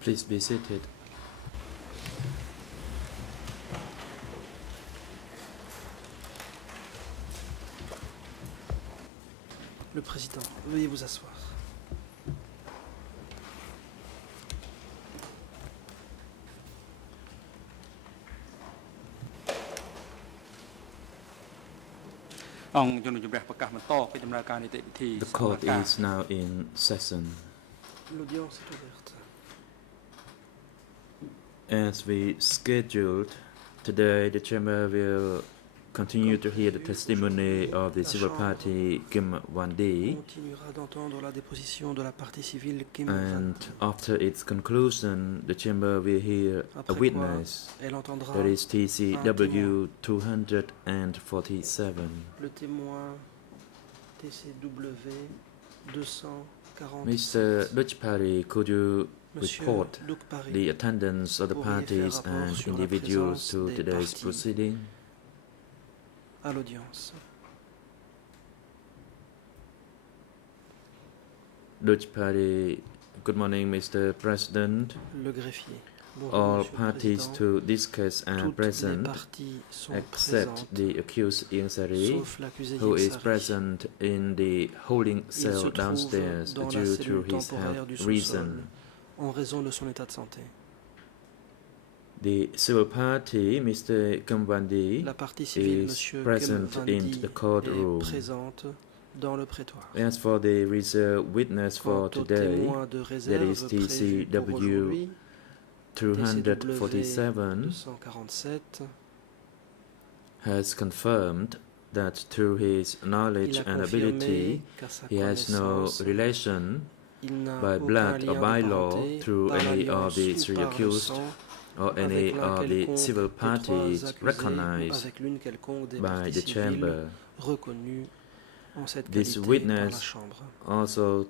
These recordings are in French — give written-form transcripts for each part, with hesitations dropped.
Please be seated. Le président, veuillez vous asseoir. The court is now in session. L'audience est ouverte. As we scheduled, today the chamber will continue to hear the testimony of the civil party Kim Wan-dee, Continuera d'entendre la déposition de la partie civile Kim and Wan-dee. after its conclusion, the chamber will hear a Après quoi, witness, elle entendra that is TCW 247. le témoin TCW 247. Mr. Lutchpari, could you Monsieur report Luc Paris, the attendance of the pourriez faire parties rapport and sur la individuals présence to des today's parties proceeding? à l'audience. Lutchpari, good morning, Mr. President. Le greffier. Bonjour, All Monsieur le parties Président. to discuss are Toutes les present, parties sont except présentes, the accused Ieng Sari, sauf l'accusé who Ieng is Sari. present in the holding Il se cell trouve downstairs dans la due to cellule his temporaire du health sous-sol reason. en raison de son état de santé. The civil party, Mr. Kim Wan-dee, La partie civile, is Monsieur present Kim in Wan-dee, the est courtroom. présente dans le prétoire. As for the reserved witness Quant for au today, témoin de that réserve is prévu pour TCW aujourd'hui, 247, 247, has confirmed that through his knowledge il a and ability, confirmé qu'à sa he has no connaissance, relation il n'a by aucun blood lien or de by law parenté through par any of l'alliance the ou three par le accused sang or any avec l'un of the quelconque civil des trois parties accusés ou recognized avec l'une quelconque des by parties the civiles chamber. reconnues en cette This qualité par la witness Chambre. also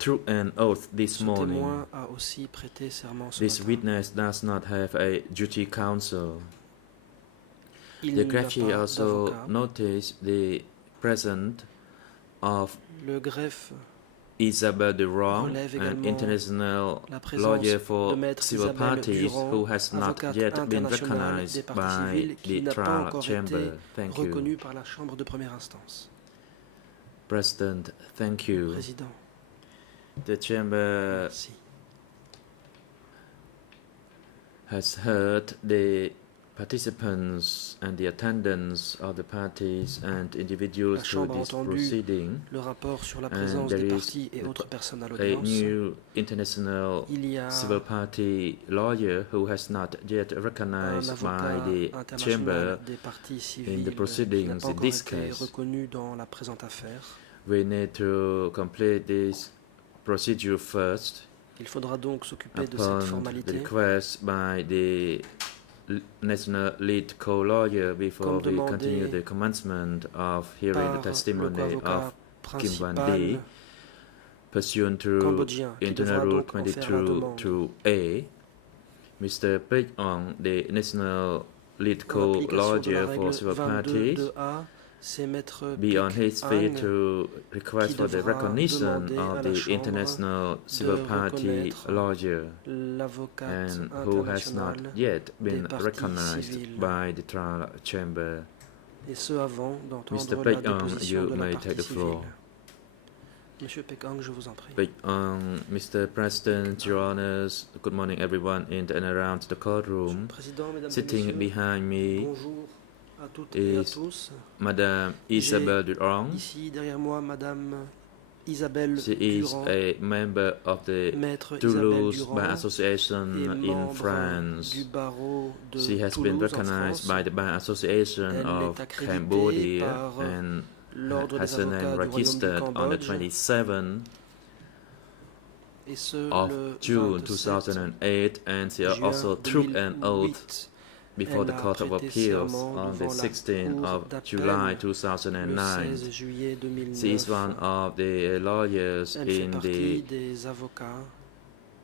through an oath this Ce morning. témoin a aussi prêté serment ce This matin. witness does not have a duty counsel. Il The n'a greffier pas also d'avocat. noticed the presence of Le greffe Isabelle Durand, relève an également international la présence lawyer de for maître civil Isabelle parties Durand, who has not avocate yet been internationale recognized des parties by civiles, qui the n'a pas trial encore chamber. été Thank you. reconnue par la Chambre de première instance. President, thank you. Président, The chamber merci. has heard the participants and the attendance of the parties and individuals La to Chambre a this entendu proceeding. le rapport sur la And présence there des is parties et autres personnes à A l'audience. new international Il y a civil party lawyer who has not yet un recognized avocat by the chamber international des parties civiles qui n'a proceedings pas in encore this été case. reconnu dans la présente affaire. We need to complete this procedure first Il faudra donc s'occuper de cette upon the formalité. request by the national lead co-lawyer before Comme we continue demandé the commencement of hearing par the le testimony co-avocat of Kim principal Wan-dee pursuant to cambodgien qui Internal devra Rule donc en faire la demande. 22.2a. Mr. Pek Ong, the national lead En application de la co-lawyer règle for civil parties, 22.2a, c'est maître be on his feet Ang to request qui for the devra recognition demander à of la the Chambre international civil party reconnaître lawyer l'avocate and who has not internationale yet been des parties recognized civiles. by the trial chamber. et ce avant Mr. d'entendre la Pek Ong, déposition you de la may partie take the civile. floor. Monsieur Pekang, je vous en prie. Pek Ong, Mr. President, Your Honors, good morning everyone in and around the Monsieur le courtroom. Président, Mesdames et Sitting Messieurs, behind me, bonjour à toutes et à is tous. Madame Isabelle Durand. Ici derrière moi, Madame Isabelle She is Durand, a member of the Maître Isabelle Toulouse Durand, Bar est Association in membre France. du barreau de She has been Toulouse en recognized France. by the Bar Association Elle of est accréditée Cambodia par and l'Ordre has des her name avocats du Royaume du registered on the Cambodge, 27th et ce of le June 27 2008, and she juin also took an oath 2008. before Elle the a Court of prêté Appeals serment on the devant la 16th Cour of d'appel July le 2009. 16 juillet She is 2009. one of the lawyers Elle fait in partie the des avocats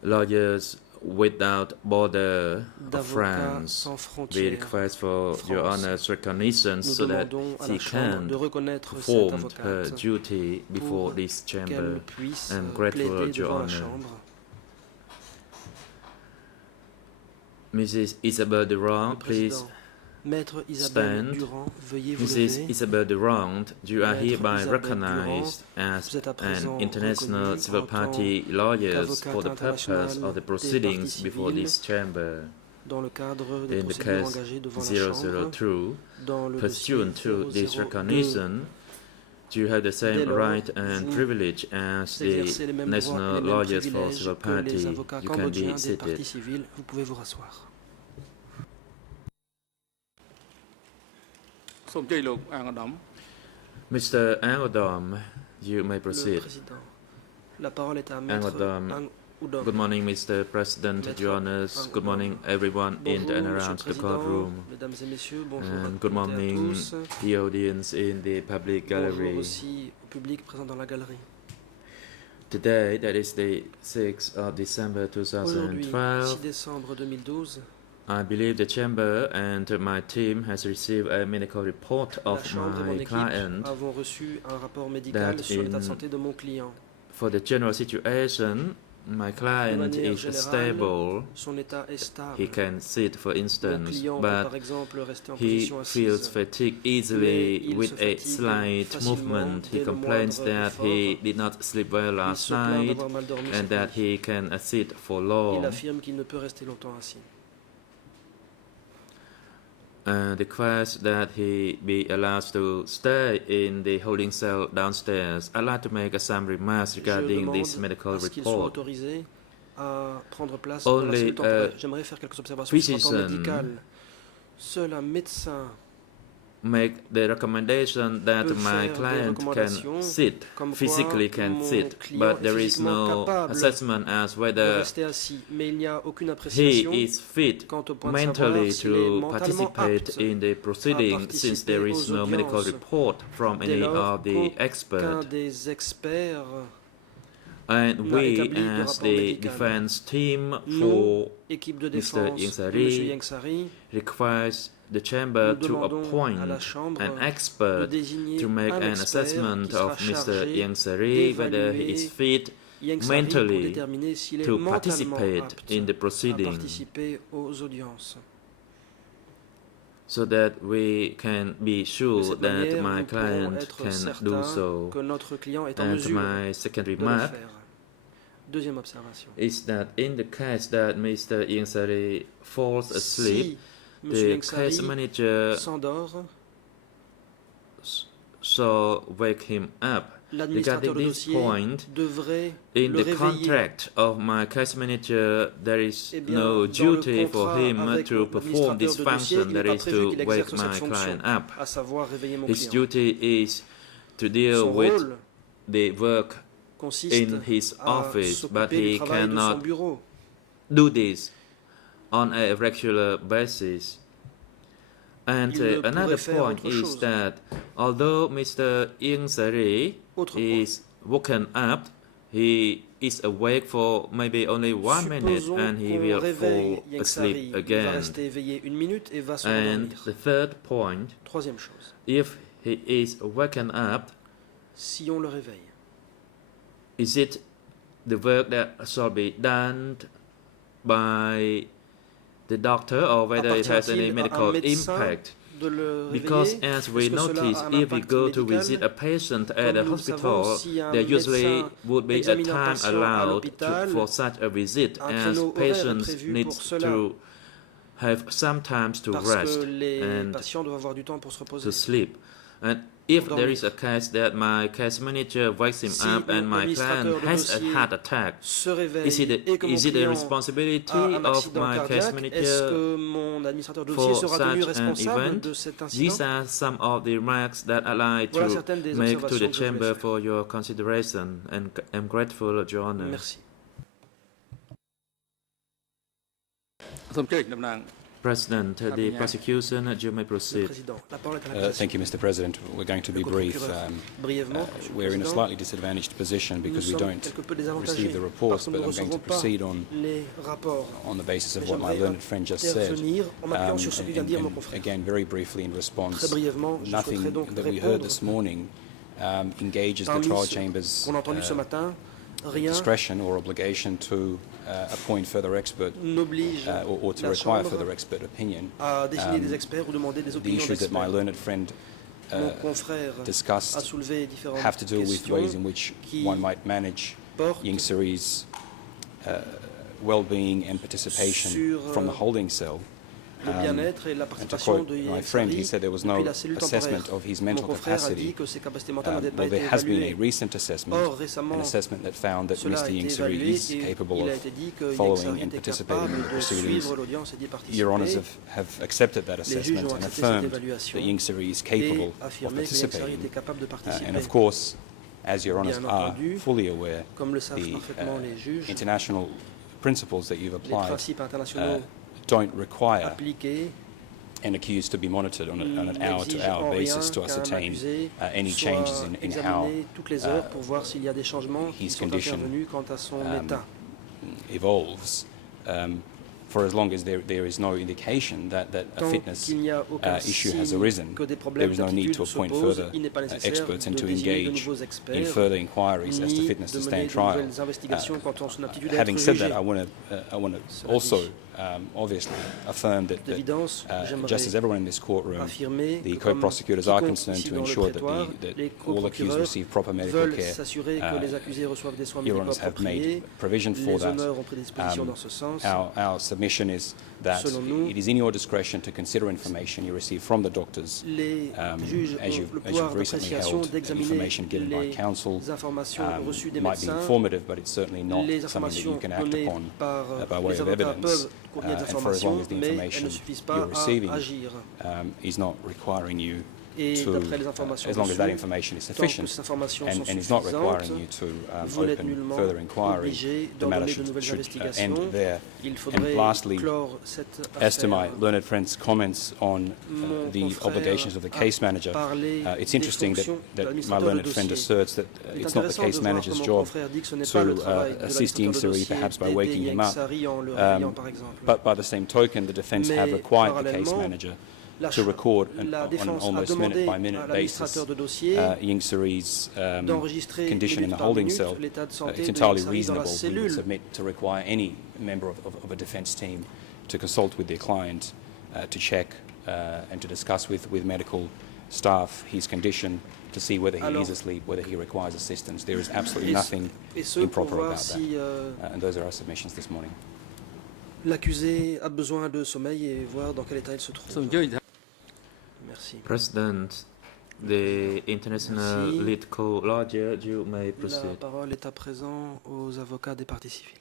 Lawyers Without Border of d'avocats France. sans We frontières. request for Your France. Honor's recognition Nous so that demandons à she la Chambre de can reconnaître cette perform her avocate duty before pour this chamber. qu'elle puisse I'm grateful plaider to Your devant la Honor. Chambre. Mrs. Isabelle Durand, Le please président. Maître Isabelle stand. Durand, veuillez vous Mrs. lever. Isabelle Durand, you are Maître hereby Isabelle recognized as vous êtes à présent an international reconnue civil en party tant lawyer qu'avocate for the purpose internationale of the des proceedings parties before civiles this chamber dans le cadre des in the procédures case engagées devant la Chambre 002. dans le Pursuant dossier to this 002. recognition, you have the Dès same lors, right and vous privilege as exercez les the mêmes droits et national les mêmes lawyers for privilèges civil que les party. avocats You can cambodgiens be des parties seated. civiles. Vous pouvez vous rasseoir. សូមអញ្ជើញលោកអាងឧត្តម Mr. Angodom, you may Le proceed. président. La parole est à Maître Angodom. Ang Udom. Good morning, Mr. President, Maître Your Honors. Good morning, everyone in Bonjour, and Monsieur around le the Président, courtroom. Mesdames et Messieurs, bonjour And à good toutes et à morning, tous. the audience in the public Bonjour gallery. aussi au public présent dans la galerie. Today, that is the 6th of December Aujourd'hui, 2012, 6 décembre 2012, I believe the chamber and my team has received a medical report la of Chambre et mon my équipe client. avons reçu un rapport médical that sur l'état de in- santé de mon client. For the general situation, my client manière is générale, stable. Son état est stable. He can sit, for Mon instance, client peut par but exemple rester en he position feels assise. fatigue Mais easily il with se a fatigue slight facilement movement. dès He le complains moindre that effort. he did not sleep well Il last se plaint night d'avoir mal dormi and cette that nuit. he can sit for Il long. affirme qu'il ne peut rester longtemps assis. Request that he be allowed to stay in the holding cell downstairs. I'd like to make some remarks Je regarding demande this medical à ce qu'il soit report. autorisé à prendre place dans la Only cellule temporaire. J'aimerais faire quelques observations sur ce rapport physician médical. Seul un médecin Make the recommendation that peut my faire des client recommandations can sit, comme quoi physically can mon sit, client but est there is physiquement no capable assessment as de whether rester assis. Mais il n'y a aucune he appréciation is fit quant au point de mentally savoir s'il est to mentalement participate apte in the proceeding since there is participer no aux medical audiences. report from Dès any lors of the qu'aucun experts. des experts And n'a we, établi de as rapport the médical. defense team Nous, for équipe de Mr. défense de Yangsari, M. Yangsari, request the chamber nous to demandons appoint à la Chambre an de expert désigner to make un an expert assessment qui sera of Mr. chargé Yangsari, whether he is fit Yangsari pour mentally déterminer s'il est to mentalement participate apte in the à proceeding, participer aux audiences. so that we can be De sure cette that manière, my nous pourrons client être can do certains so. que notre client est en And mesure my second de le remark faire. Deuxième observation. is that in the case that Mr. Yangsari falls asleep, Si M. the Yangsari case manager s'endort, so wake him up. l'administrateur Regarding de this dossier point, devrait in le the réveiller. contract of my case manager, there is Eh bien, no dans duty le for contrat him avec to perform this l'administrateur de dossier, function, il n'est that pas is prévu to qu'il wake exerce my cette client fonction, up. à savoir réveiller mon His client. duty is to deal Son with rôle the work consiste in his à office, but s'occuper du he travail de son cannot bureau. do this on a regular basis. And Il ne another pourrait faire point autre is chose. that although Mr. Yangsari Autre point. is woken up, he is awake for maybe only 1 minute Supposons and he qu'on will réveille fall Yangsari. asleep Il va again. rester éveillé 1 minute et va se And rendormir. the third point, Troisième chose, if he is woken up, si on le réveille, is it the work that shall be done by the doctor or whether it has any Appartient-il à un medical médecin impact? de le Because réveiller? as we Est-ce que cela notice, a un if we impact go to médical? visit a patient at Comme a nous le hospital, savons, si un there usually médecin would be a examine un time patient à allowed l'hôpital, for such a visit, un as créneau horaire est patients prévu need pour cela. to have some time to Parce rest que les and patients doivent avoir du temps pour se reposer. to sleep. And if Pour there is dormir. a case that my case manager wakes him Si up and my client l'administrateur de has a dossier heart attack, se réveille is it et que mon is it a client responsibility a un of accident my case cardiaque, est-ce manager? que mon administrateur de for dossier sera tenu such an responsable event? de cet These incident? are some of the remarks that I'd like Voilà to certaines des make to observations the que je voulais chamber faire. for your consideration, and I'm grateful, Your Honor. Merci. សូមអញ្ជើញតំណាង President, the prosecution, you may Le proceed. Président, la parole est à la Thank you, Mr. President. We're going to be Le brief. procureur. Brièvement, Monsieur le We're in a Président, slightly disadvantaged position nous because we sommes don't quelque peu désavantagés receive the parce reports, que but nous ne I'm going to recevons pas proceed les rapports. on the basis of Mais what my j'aimerais learned friend just said. intervenir en m'appuyant sur ce que vient de dire mon confrère. Again, very briefly in Très response, brièvement, je souhaiterais nothing donc that we heard répondre this morning engages the parmi trial ce chamber's qu'on a entendu ce matin. Rien discretion or obligation to appoint further expert n'oblige or to la require Chambre further expert opinion. à désigner des experts ou demander des The opinions issues that my d'experts. learned friend Mon confrère a discussed soulevé différentes have to do with ways in questions which qui one might manage portent Yingsary's well-being and participation sur, from the holding cell. le bien-être et la And to participation quote de my friend, he Yensari said there was depuis no la cellule assessment temporaire. of his Mon mental confrère a dit capacity. que ses capacités mentales n'avaient pas Well, été there has been a évaluées. recent assessment, Or, an récemment, assessment that found that cela a Mr. été Yingsary évalué is et capable il a of été dit que following Yensari and était participating in capable the de proceedings. suivre l'audience et d'y Your Honours participer. have accepted that Les juges assessment ont and accepté cette affirmed évaluation that Yingsary is et capable of affirmé que Yensari participating. était capable de And participer. of course, as Your Honours Bien are entendu, fully aware, comme le savent the parfaitement les juges, international principles that you've les applied principes internationaux don't require appliqués an accused to be monitored on an n'exigent hour-to-hour en rien basis to qu'un ascertain accusé any soit changes in how examiné toutes les heures pour voir s'il y a des changements qui his sont condition, intervenus quant à son état. evolves, for as long as there is no indication that a Tant fitness qu'il n'y a aucun issue has signe arisen, que des there problèmes is no need d'attitude to se appoint posent, further il n'est pas nécessaire experts and de to désigner de engage nouveaux in experts, further inquiries as to ni fitness de to mener stand de trial. nouvelles investigations quant à son aptitude à Having être said jugé. that, I want to also obviously affirm that D'évidence, just as j'aimerais everyone in this courtroom, affirmer the que comme co-prosecutors are quiconque concerned ici to dans le ensure that, prétoire, that les all accused co-procureurs receive proper medical veulent care. s'assurer que les accusés reçoivent des soins Your médicaux Honours have made appropriés. provision for Les that. honneurs ont pris des dispositions dans ce sens. Our submission is that Selon nous, it is in your discretion to consider information you receive from the doctors, Les juges as ont you've le pouvoir recently d'appréciation held d'examiner information given by les counsel. informations reçues des Might be médecins. informative, but it's certainly not Les something that you informations can act données upon par by way les of avocats evidence. peuvent contenir des And for as long informations, as the mais elles information ne suffisent you're pas receiving à agir. is not requiring you Et to, d'après les informations as long as that reçues, information is tant que sufficient ces informations sont and is not suffisantes, requiring you to vous n'êtes open nullement further inquiry, obligé the matter d'ordonner de nouvelles should investigations. end there. Il faudrait And lastly, clore cette as to my affaire. learned friend's comments on Mon the confrère obligations of the a case manager, parlé it's des interesting fonctions de that my l'administrateur de learned friend dossier. asserts that Il est it's not the intéressant de case voir manager's que mon job confrère dit que ce n'est pas le to travail de assist l'administrateur de Yingsary dossier perhaps by d'aider waking him up. Yingsari en le réveillant, par exemple. But by the same token, the defence have Mais required the case parallèlement, manager La to record on la an défense a almost demandé à minute-by-minute basis l'administrateur de dossier Yingsary's d'enregistrer condition in minute the par holding minute cell. l'état de santé It's de entirely Yingsari dans la reasonable we would cellule. submit to require any member of a defence team to consult with their client to check and to discuss with medical staff his condition to see whether he Alors, is asleep, whether he requires assistance. There is absolutely Et nothing ce, pour improper voir about that. si And those are our submissions this morning. l'accusé a besoin de sommeil et voir dans quel état il se trouve. សូមអញ្ជើញ Merci. President, the international Merci. lead co-lawyer, you may La proceed. parole est à présent aux avocats des parties civiles.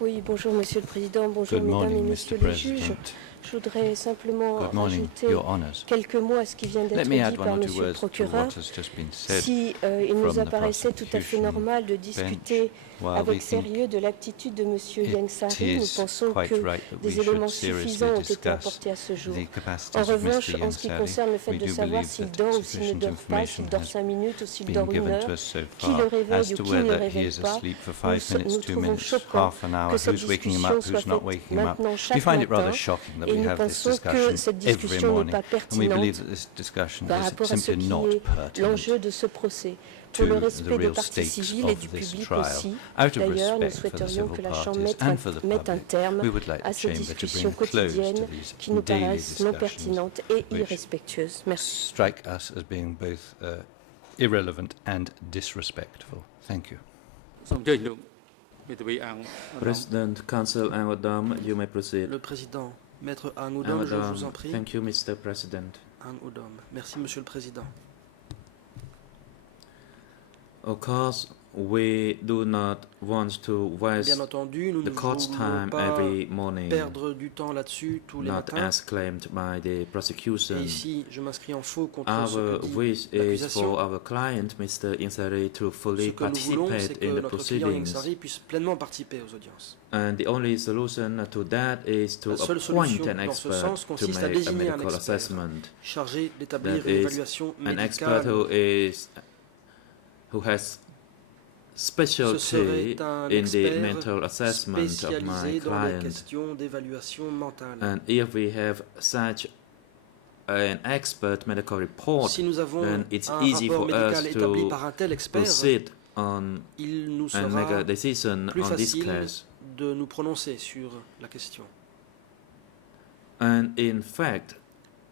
Oui, bonjour Monsieur le Président, bonjour Good Mesdames et morning, Messieurs Mr. les juges. President. Je voudrais simplement Good morning, ajouter Your Honours. quelques mots à ce qui vient Let d'être me dit add par one or two Monsieur le words to procureur. what has just been said. Si il nous from the apparaissait tout à fait prosecution normal de discuter While we avec think sérieux de l'aptitude de Monsieur it Yingsari, nous is pensons quite que right that we des should éléments seriously suffisants ont été discuss apportés à ce jour. the capacities En of revanche, Mr. en ce qui Yingsari. concerne le fait We de do savoir believe s'il that dort ou s'il ne sufficient dort pas, information s'il dort has 5 minutes ou s'il been dort 1 given heure, to us so qui le far réveille as ou to qui ne le whether he réveille is pas, asleep for nous 5 minutes, 2 trouvons minutes, choquant half an hour, que cette who's waking him discussion up, soit who's not faite waking him up. maintenant We chaque find it rather matin, shocking that et we nous have this pensons que discussion cette every discussion n'est morning, pas and we believe pertinente that this discussion par is rapport à ce simply qui not est pertinent l'enjeu de ce procès. to Pour le the respect des real parties stakes civiles et of du this public trial. aussi, Out of d'ailleurs, nous respect for the souhaiterions civil que la Chambre parties and for the mette un public, terme we would like à the ces Chamber to discussions bring close to quotidiennes these qui nous daily paraissent non discussions pertinentes et which irrespectueuses. Merci. strike us as being both irrelevant and disrespectful. Thank you. សូមអញ្ជើញលោកមេធាវីអង្គ President, Counsel Angodam, you may proceed. Le président, Maître Angoudom, je vous en prie. Thank you, Mr. President. Angoudom. Merci, Monsieur le Président. Of course, we do not want to waste Bien entendu, nous the ne court's voulons time pas every morning, perdre du temps là-dessus tous les not matins. as claimed by the prosecution. Et ici, je m'inscris en faux contre ce Our que dit wish is l'accusation. for our client, Mr. Yingsari, to Ce fully que nous voulons, c'est participate que in the notre client proceedings. Yingsari puisse pleinement participer aux audiences. And the only solution to that is to La seule appoint solution an dans ce expert sens to consiste à make a désigner un medical expert assessment. chargé d'établir That une is évaluation an expert médicale. who has Ce specialty serait un in the expert mental assessment of my spécialisé dans les client. questions d'évaluation mentale. And if we have such an expert medical report, Si nous avons then it's un easy rapport for us médical établi to par un tel expert, proceed on il nous and make a sera decision plus on this facile case. de nous prononcer sur la question. And in fact,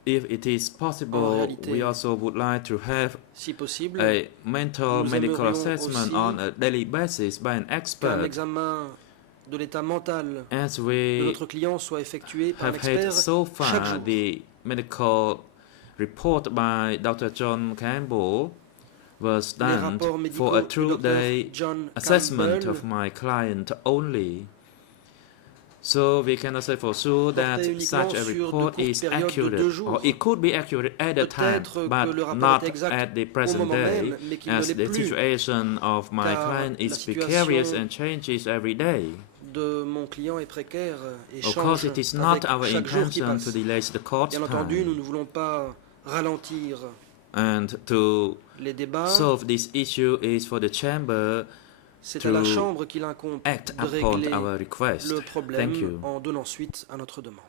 if it is possible, réalité, we also would like to have Si possible, a mental nous medical aimerions assessment aussi on a daily basis by an qu'un expert, examen de l'état mental as de we notre client soit effectué par un have had expert so chaque far jour. the medical report by Dr. John Campbell was Les done rapports médicaux for a du true Dr. day John assessment Campbell of my client only. So we cannot say for sure that portaient uniquement such a sur de report courtes is périodes de accurate, 2 jours. or it could be accurate at the time, Peut-être que but le rapport not est exact at the au present moment day, même, mais qu'il ne as l'est the plus, situation of my car client la is precarious situation and changes every day. de mon client est précaire et Of course, change it is avec not our chaque jour qui intention passe. to delay the court Bien entendu, nous time, ne voulons pas ralentir and to les débats. solve this issue is for the chamber C'est à la to Chambre qu'il incombe act de upon régler our request. le problème Thank you. en donnant suite à notre demande.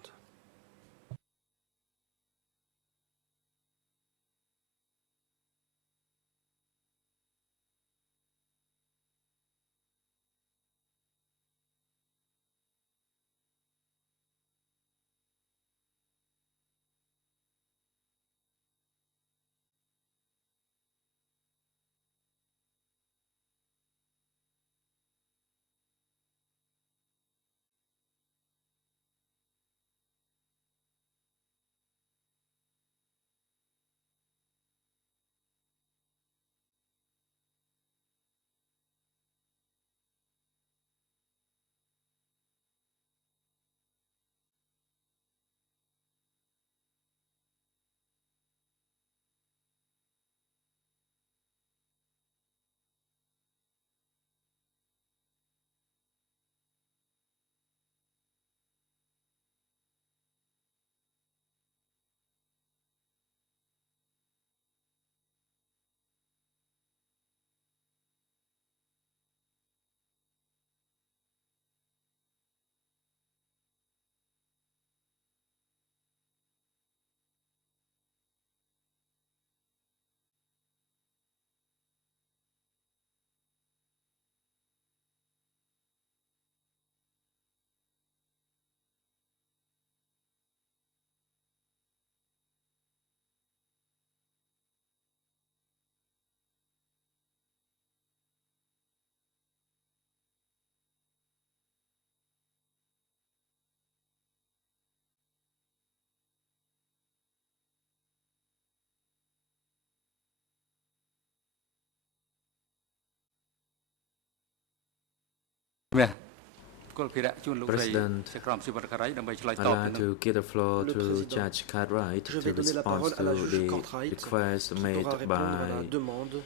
President, I'd like to give the floor Le to Président, Judge Cartwright Je to vais donner la respond parole à la to juge the Cartwright request qui made pourra répondre à la by demande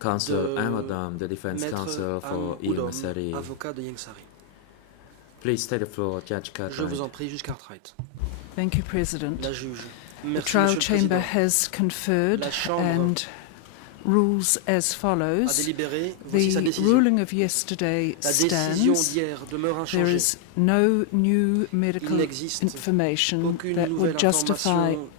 Counsel de Amadam, the defense Maître counsel for Am Udom, Masari. avocat de Yengsari. Please take the floor, Judge Je vous Cartwright. en prie, juge Cartwright. Thank you, President. La juge. The Merci, trial Monsieur le chamber Président. has conferred La Chambre and rules as A follows. délibéré, voici sa The décision. ruling of yesterday La décision stands. d'hier demeure There inchangée. is no new Il medical n'existe information aucune that nouvelle would justify information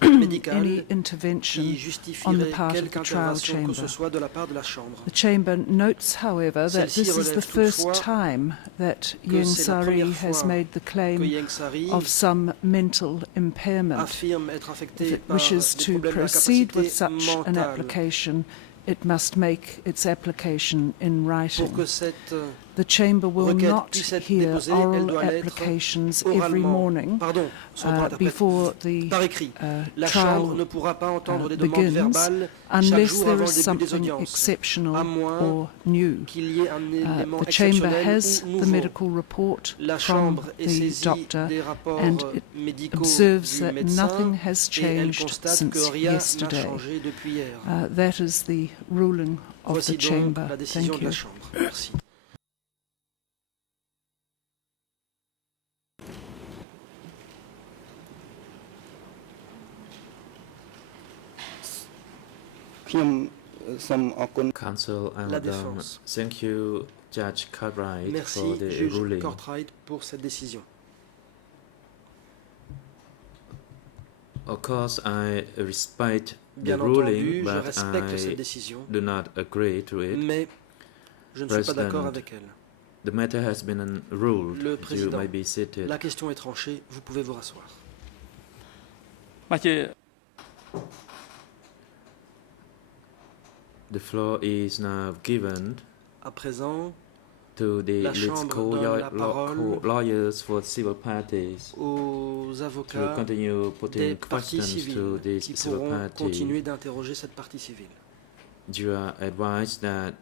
médicale any intervention qui on the justifierait part of quelque the trial intervention que ce chamber. soit de la part de la Chambre. The chamber notes, however, that Celle-ci this is the relève first toutefois time that que c'est la Yengsari première has fois made the Que claim Yengsari of some mental impairment. affirme être If affecté it par wishes des to problèmes proceed with d'incapacité such an mentale. application, it must make its application in Pour writing. que cette The chamber will requête not puisse être hear déposée, elle oral doit l'être applications every oralement, morning pardon, son droit d'interprète, before the par écrit. La trial Chambre ne pourra pas entendre des demandes begins verbales chaque unless jour there avant is le début des something audiences, exceptional à moins or new. qu'il y ait un élément The chamber exceptionnel has ou the nouveau. medical report La from Chambre est the saisie doctor des rapports and it médicaux observes du that médecin nothing has et elle changed constate que since rien n'a yesterday. changé depuis hier. That is the ruling of Voici the donc chamber. la décision Thank de la you. Chambre. Merci. Counsel La Amadam, défense. thank you, Judge Cartwright, Merci, for the juge ruling. Cartwright, pour cette décision. Of course, I respect Bien ruling, entendu, je but respecte I cette décision, do not agree to it. mais je ne suis pas d'accord President, avec elle. The matter has been ruled. Le You président, may be seated. la question est tranchée, vous pouvez vous rasseoir. បាទជា The floor is now given À présent, to the La Chambre legal donne la parole lawyers for civil parties aux to avocats continue des putting parties questions to civiles the qui civil pourront party. continuer d'interroger cette partie civile. You are advised that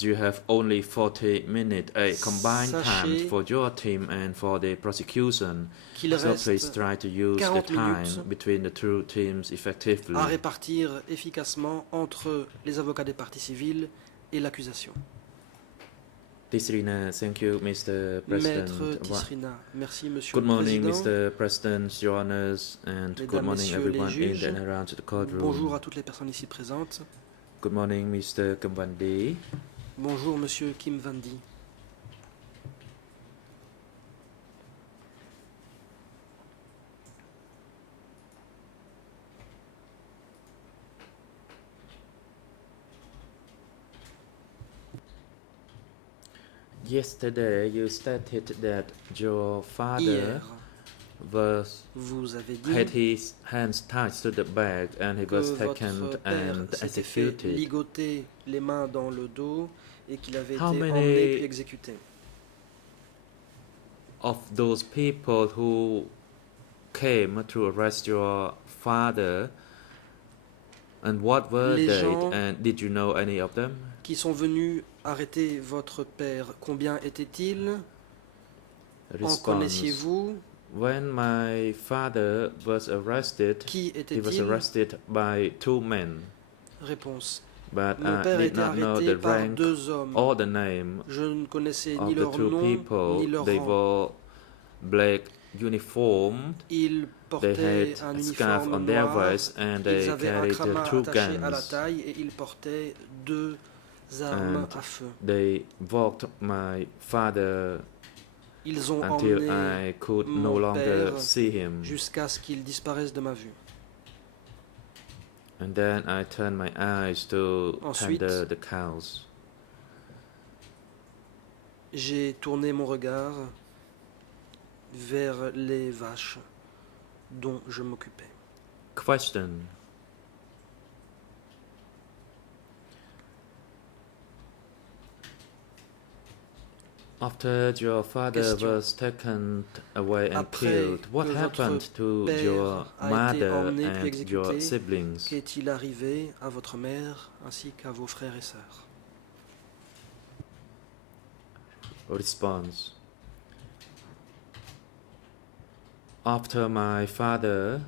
you have only 40 minutes, a combined time Sachez for your team and for the prosecution. Qu'il So please reste try to use the 40 time minutes between the two teams effectively. à répartir efficacement entre les avocats des parties civiles et l'accusation. Tisrina, thank you, Mr. President. Maître Tisrina, merci Monsieur Good le morning, Président. Mr. President, Your Honors, and good Mesdames, morning Messieurs les everyone in juges. and around the courtroom. Bonjour à toutes les personnes ici présentes. Good morning, Mr. Kamwandi. Bonjour Monsieur Kim Van-di. Yesterday, you stated that your father Hier, was vous avez had dit his hands tied to the bag and he que was votre taken père and s'était fait executed. ligoter les mains dans le dos et qu'il avait How été many- emmené puis exécuté. Of those people who came to arrest your father, and what were Les they? gens- And did you know any of them? Qui sont venus arrêter votre père, combien étaient-ils? En Response. connaissiez-vous? When my father was arrested, Qui he was était-il? arrested by two men, Réponse. but Mon I père a did été not know arrêté the par rank deux hommes. or the name Je ne connaissais of ni the leur two nom people. ni leur They rang. were black uniformed. Ils They portaient un had a scarf uniforme on their noir. waist and Ils they avaient un carried cramat two attaché à la guns. taille et ils portaient deux armes And à feu. They walked my father Ils ont until emmené I could no mon longer père see him. jusqu'à ce qu'ils disparaissent de ma vue. And then I turned my eyes to Ensuite, tender the cows. J'ai tourné mon regard vers les vaches dont je m'occupais. Question. After your father Question. was taken away and Après killed, what que votre happened to père your a été mother emmené puis and your exécuté, siblings? Qu'est-il arrivé à votre mère ainsi qu'à vos frères et sœurs? Response. After my father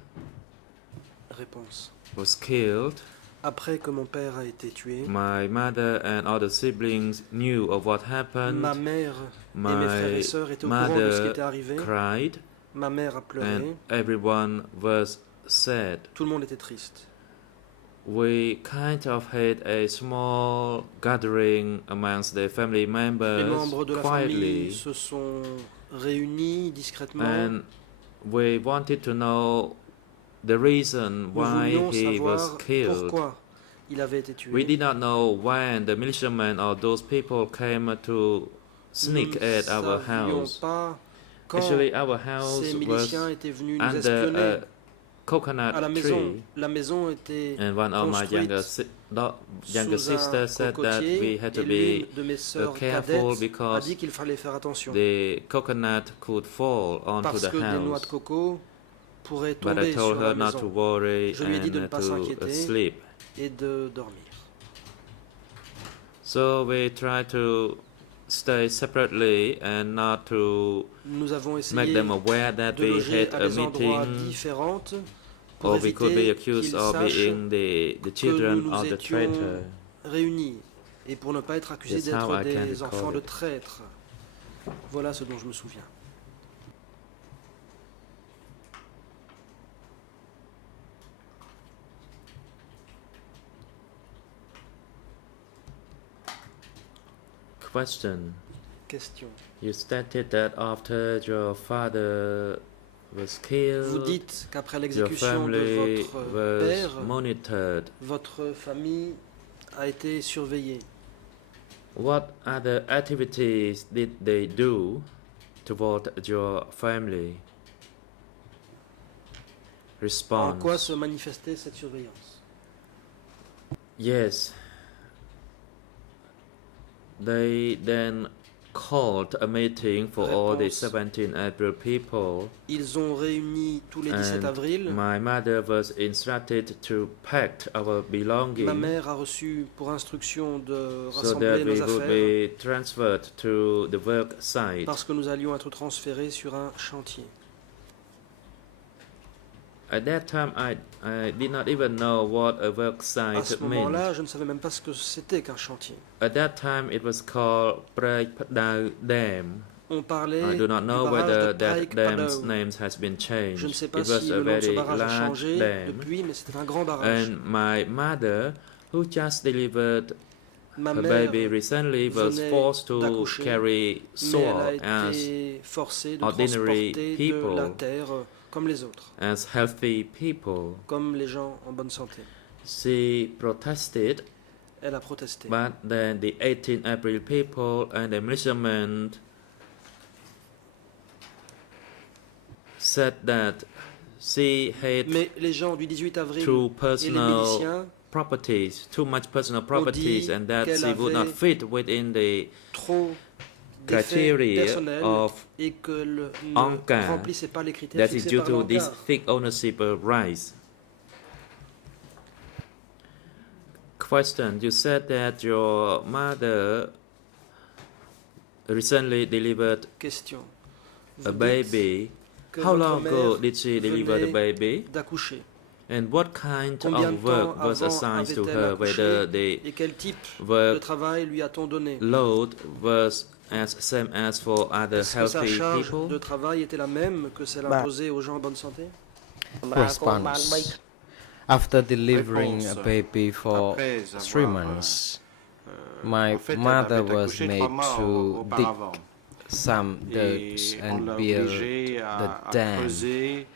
Réponse. was killed, Après que mon père a été tué, my mother and other siblings knew of what happened. ma mère et mes frères et My sœurs étaient au courant de ce qui mother était arrivé. cried Ma mère a pleuré. and everyone was sad. Tout le monde était triste. We kind of had a small gathering amongst the family Les members membres de la famille quietly, se sont réunis discrètement. and we wanted to know the reason Nous why voulions he was savoir killed. pourquoi il avait été tué. We did not know when the militiamen or those people came to sneak Nous at ne our savions house. pas quand Actually, our house ces was miliciens étaient venus nous under espionner a coconut à la maison. tree. La maison était And one of my construite younger sous un sisters said that we cocotier had to et be l'une de mes sœurs careful cadettes a because dit qu'il fallait faire attention the coconut could fall onto parce the que des noix house. de coco pourraient But I tomber told sur la her not to maison worry Je lui ai dit de ne and pas to s'inquiéter. sleep. et de dormir. So we tried to stay separately and not to Nous avons make essayé them aware that de we loger had à a des endroits meeting, différents pour or we could be éviter accused qu'ils of sachent being the que children nous of nous the étions traitor. réunis et pour ne pas être accusés That's how d'être I can des recall enfants de it. traîtres. Voilà ce dont je me souviens. Question. Question. You stated that after your father was Vous killed. dites qu'après Your l'exécution de family votre was père, monitored. votre famille a été surveillée. What other activities did they do toward your family? En Response. quoi se manifestait cette surveillance? Yes. They then called a meeting for all the Réponse. 17 April people, Ils ont réuni tous les 17 and avril. my mother was instructed to pack our Ma belongings mère a reçu pour instruction de so rassembler that nos we would affaires be transferred to the work site. parce que nous allions être transférés sur un chantier. At that time, I did not even know what a work À ce site meant. moment-là, je ne savais même pas ce que c'était qu'un chantier. At that time, it was called Prek Padau Dam. On parlait I do not du know barrage whether de that Praik dam's Padau. name has been changed. Je ne sais pas It was si a le nom de ce very barrage a large changé dam. depuis, mais c'était un grand barrage. And my mother, who just delivered Ma her mère, baby recently, was venait forced to d'accoucher, carry mais soil elle a as été forcée de ordinary transporter de people. la terre comme les autres, healthy people. comme les gens en bonne santé. She protested, Elle a protesté. but then the 18 April people and the militiamen said that she had Mais les gens du 18 avril too et les personal miliciens properties, too much personal properties, and that qu'elle she would not avait fit within the trop d'effets criteria personnels of et qu'elle ne Ankara. remplissait pas les critères that is fixés due par to this l'Ankara. thick ownership rights. Question: you said that your mother recently delivered Question. a Vous dites baby. que How votre long ago mère did she deliver the venait baby? d'accoucher. And what kind Combien de of work temps was avant assigned to avait-elle her? accouché Whether the et quel type de work travail lui a-t-on donné? load was as same as for other Est-ce que sa healthy charge people? de travail était la même que celle Bah. imposée aux gens en bonne santé? Response. After delivering a Réponse. baby for Après 3 avoir, months, my en fait, elle mother avait was accouché made 3 mois to dig auparavant. some Et dirt on and l'a build obligée the à dam. creuser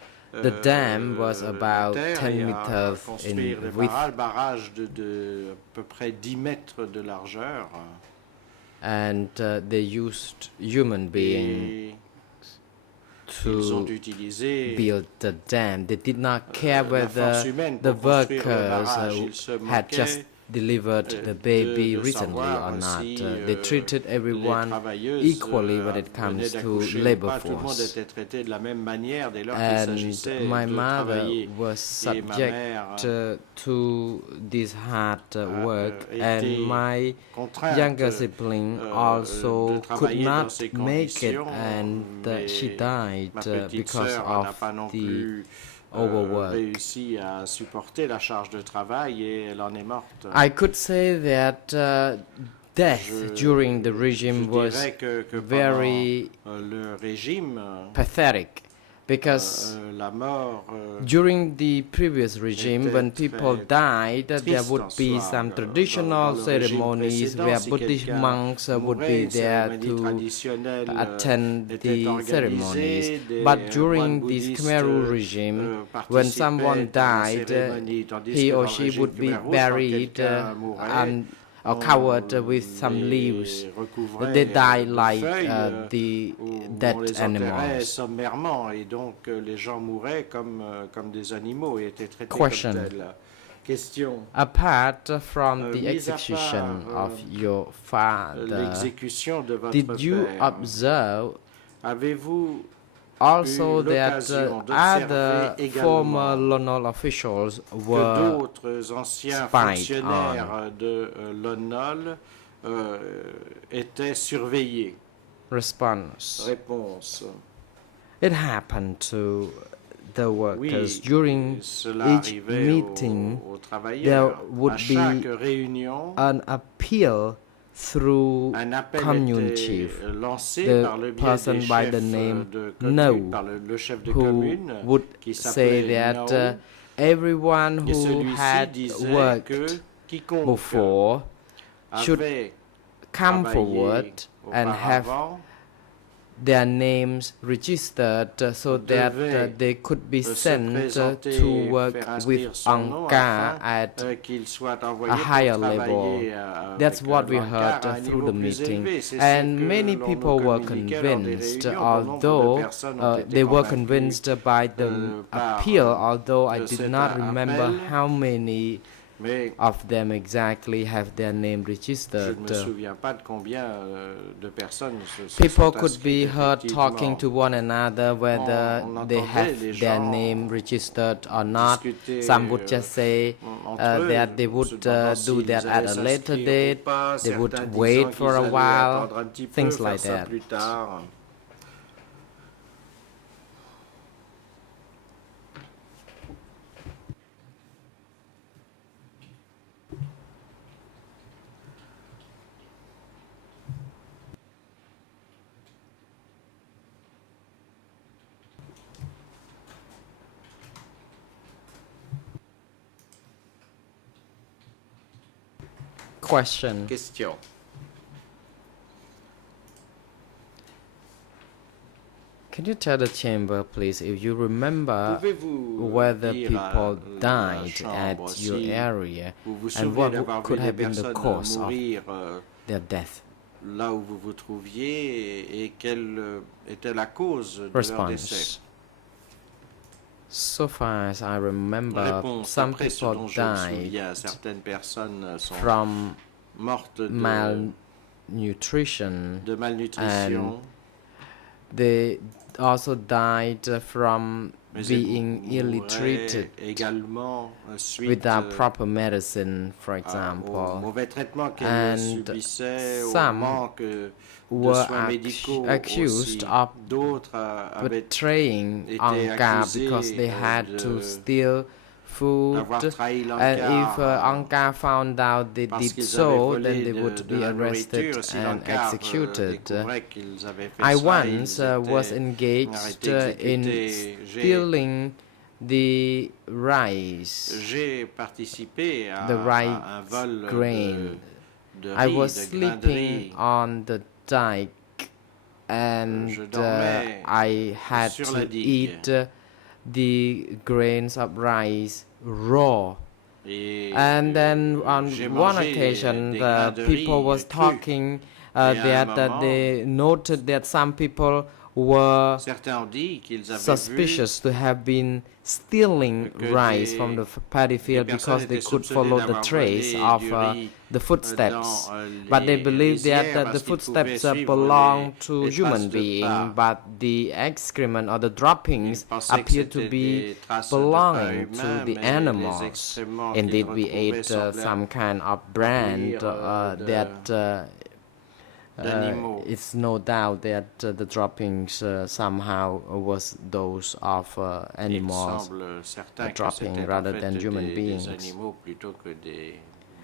The dam was la about terre 10 et à meters construire in le width barrage de à peu près 10 mètres de largeur. and they used human beings Et ils ont to utilisé build the dam. They did not care la force whether humaine the pour construire le workers barrage. Ils se had just moquaient delivered the baby de recently savoir or not. si, They treated les everyone travailleuses, equally when it venaient comes to d'accoucher ou labor pas. Tout le monde force. était traité de la même manière dès lors qu'il And s'agissait my de mother travailler. was Et ma subject mère to this hard work, été and my contrainte younger sibling also de could travailler dans not ces make it, conditions, and she mais died ma petite because sœur n'a of pas non the plus overwork. réussi à supporter la charge de travail et elle en est morte. I could say that death during the Je regime was dirais que very pendant le régime, pathetic, because la mort during the previous regime, when était people died, there triste would en be soi. some Dans traditional le régime ceremonies précédent, where si Buddhist quelqu'un monks would mourait, be une there cérémonie to traditionnelle attend était the ceremonies. organisée, des But during moines this bouddhistes, Khmer Rule regime, when participaient someone à la died, cérémonie, tandis he que or dans le she régime would be Khmer Rouge, quand buried quelqu'un mourait, and or covered with some leaves. recouvrait They die de like feuilles, the où on dead les enterrait animals. sommairement et donc les gens mouraient comme des animaux et étaient traités Question. comme tels. Question. Apart from the mis à execution part, of your father, L'exécution de votre did you père, observe avez-vous also eu that l'occasion d'observer other également former Lonol officials que were d'autres anciens spied fonctionnaires de l'ONOL étaient surveillés? response? Réponse. It happened to the workers Oui, during cela each arrivait meeting. aux There travailleurs. would À chaque be réunion, an appeal through un appel commune était chief, lancé the par le biais person des by chefs the name de commune, No, par le chef de who commune, would qui say s'appelait that No, everyone et who celui-ci had disait worked que quiconque before should avait come travaillé forward and have auparavant their names registered so that they could be se sent présenter, to work faire inscrire with son nom ANCAR afin, at qu'il soit a envoyé pour higher travailler, level. avec, That's what we l'ANCAR heard à un through niveau the plus meeting. élevé. C'est ce And que many l'on people nous were communiquait lors des convinced, réunions. Bon nombre de although personnes ont été they were convaincues convinced by the par, appeal, although I de did cet not remember appel. how many Mais of them exactly have their name je registered. ne me souviens pas de combien de personnes se People sont could be inscrites heard effectivement. talking to one another whether On they entendait have les their gens name registered or not. discuter, Some would just say entre eux, that they se would demandant do s'ils that at allaient a later s'inscrire ou date. pas, They would certains wait disant for a qu'ils allaient while, attendre un petit peu, things faire like ça that. plus tard. Question. Question. Can you tell the chamber, please, if you remember Pouvez-vous whether dire à people la died chambre at your si area vous vous and souvenez what d'avoir could vu des have been the personnes cause of mourir their death? là où vous vous trouviez et quelle était la cause de leur décès? Response. So far as I remember, Réponse. some Après ce people dont je me died souviens, certaines personnes sont from mortes malnutrition. de malnutrition. They also died from Mais being elles illy mouraient treated également suite without proper medicine, for au example, mauvais traitement qu'elles and subissaient, au some manque de were soins médicaux accused aussi. of D'autres avaient betraying été ANCAR accusés, because they had de- to steal food, d'avoir trahi and if l'ANCAR, ANCAR found out they parce did qu'ils so, avaient volé then they de would be la arrested nourriture. Si and l'ANCAR executed. découvrait qu'ils avaient fait I ça, once ils was étaient engaged arrêtés, in exécutés. stealing the rice. J'ai participé à, The rice à un vol grain. de I riz, was de grains de sleeping riz. on the dike and Je dormais I had sur la to digue. eat the grains of rice raw. Et And then on j'ai one mangé occasion, des the grains de people riz was crus. talking Et à un that moment, they noted that some people were certains ont dit qu'ils avaient suspicious to have been stealing que rice des- from the paddy field des personnes because they étaient could soupçonnées follow the d'avoir trace volé of du riz, the footsteps. dans, But they les believe that rizières the parce qu'ils footsteps pouvaient suivre belong les to traces human de being, pas. but the excrement or the droppings Ils pensaient que appear to c'était be des traces de pas belonging humains, to the mais les animals. excréments qu'ils Indeed, we retrouvaient ate semblaient some kind of brand provenir, de- that d'animaux. it's no doubt that the droppings somehow was those of Il animals. semble certain que dropping c'était en rather fait than human des beings. animaux plutôt que des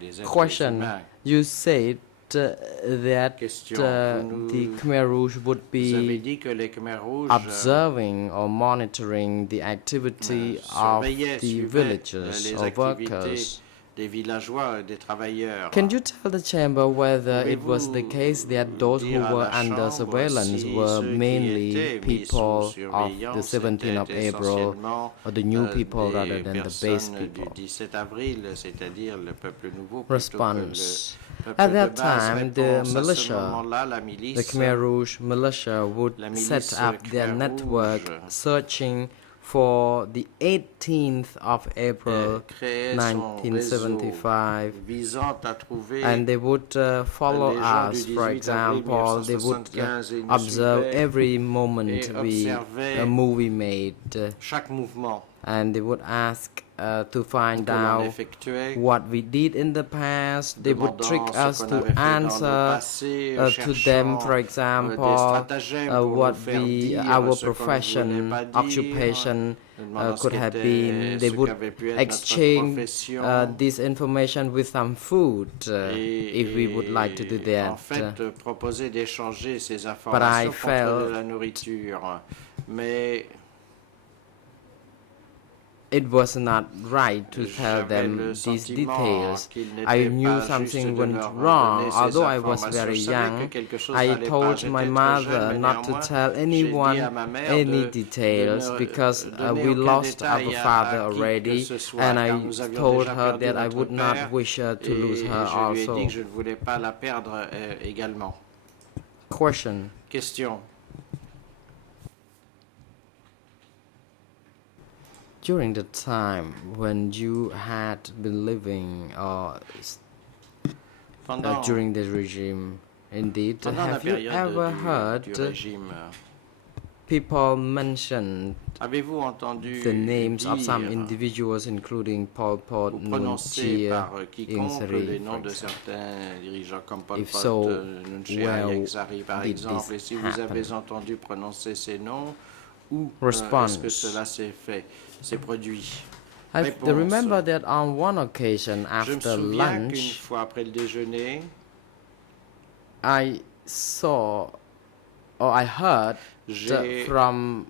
êtres Question. humains. You said that Question. Vous the nous- Khmer Rouge would Vous avez be dit que les Khmer rouges observing or monitoring the activity of surveillaient, the suivaient, villagers les or activités workers. des villageois, des travailleurs. Can you tell the chamber whether it was the Pouvez-vous case that those who dire à were la under Chambre surveillance si were ceux qui mainly étaient mis people sous of the surveillance 17th of étaient April essentiellement, or the new des people rather than the base personnes people? du 17 avril, c'est-à-dire le peuple nouveau plutôt Response. que le peuple At de that base. time, the Réponse, à ce militia, moment-là, la milice, the Khmer Rouge militia would La milice set up their Khmer network Rouge searching for the 18th of April créait son réseau 1975, visant à trouver and they would follow les gens du us. 18 For avril example, they would 1975 et ils nous observe suivaient every moment et we observaient a movie made, chaque mouvement and they would ask to find que l'on out effectuait, what we did in the past. They would trick demandant us ce qu'on to avait fait dans le answer passé, to them, cherchant, for des example, stratagèmes pour what nous faire the dire our ce qu'on ne profession, voulait pas dire, occupation demandant ce could have qu'était- been. They ce would qu'avait pu être notre exchange profession. this information with some food Et- if we would like to do et that. En fait, proposer d'échanger ces I informations contre felt de la nourriture. Mais it was not right to tell J'avais them le these sentiment details. qu'il I n'était knew pas juste something de went leur wrong. donner ces Although I was informations. very Je savais que young, quelque chose I n'allait pas. told J'étais my très mother jeune, mais not to néanmoins, tell j'ai dit anyone à ma mère any de details ne because donner we aucun lost détail our à father qui que already, ce soit, and car I nous avions told déjà her perdu that I notre would not père, wish her to lose et her je lui ai dit also. que je ne voulais pas la perdre également. Question. Question. During the time when you had been living Pendant, during the regime, indeed, pendant la have you période ever heard du régime, people mention avez-vous entendu the names of some dire individuals, including Pol Pot, ou Nuon prononcer Chea, par quiconque Ieng les Sary, noms de for example? certains dirigeants comme Pol If Pot, so, Nuon Chea, where Ieng Sary par did exemple, et this si vous happen? avez entendu prononcer ces noms, où Response. est-ce que cela s'est fait, s'est produit? I Réponse. remember that on one occasion Je me after souviens qu'une lunch, fois après le déjeuner, I saw or I heard j'ai from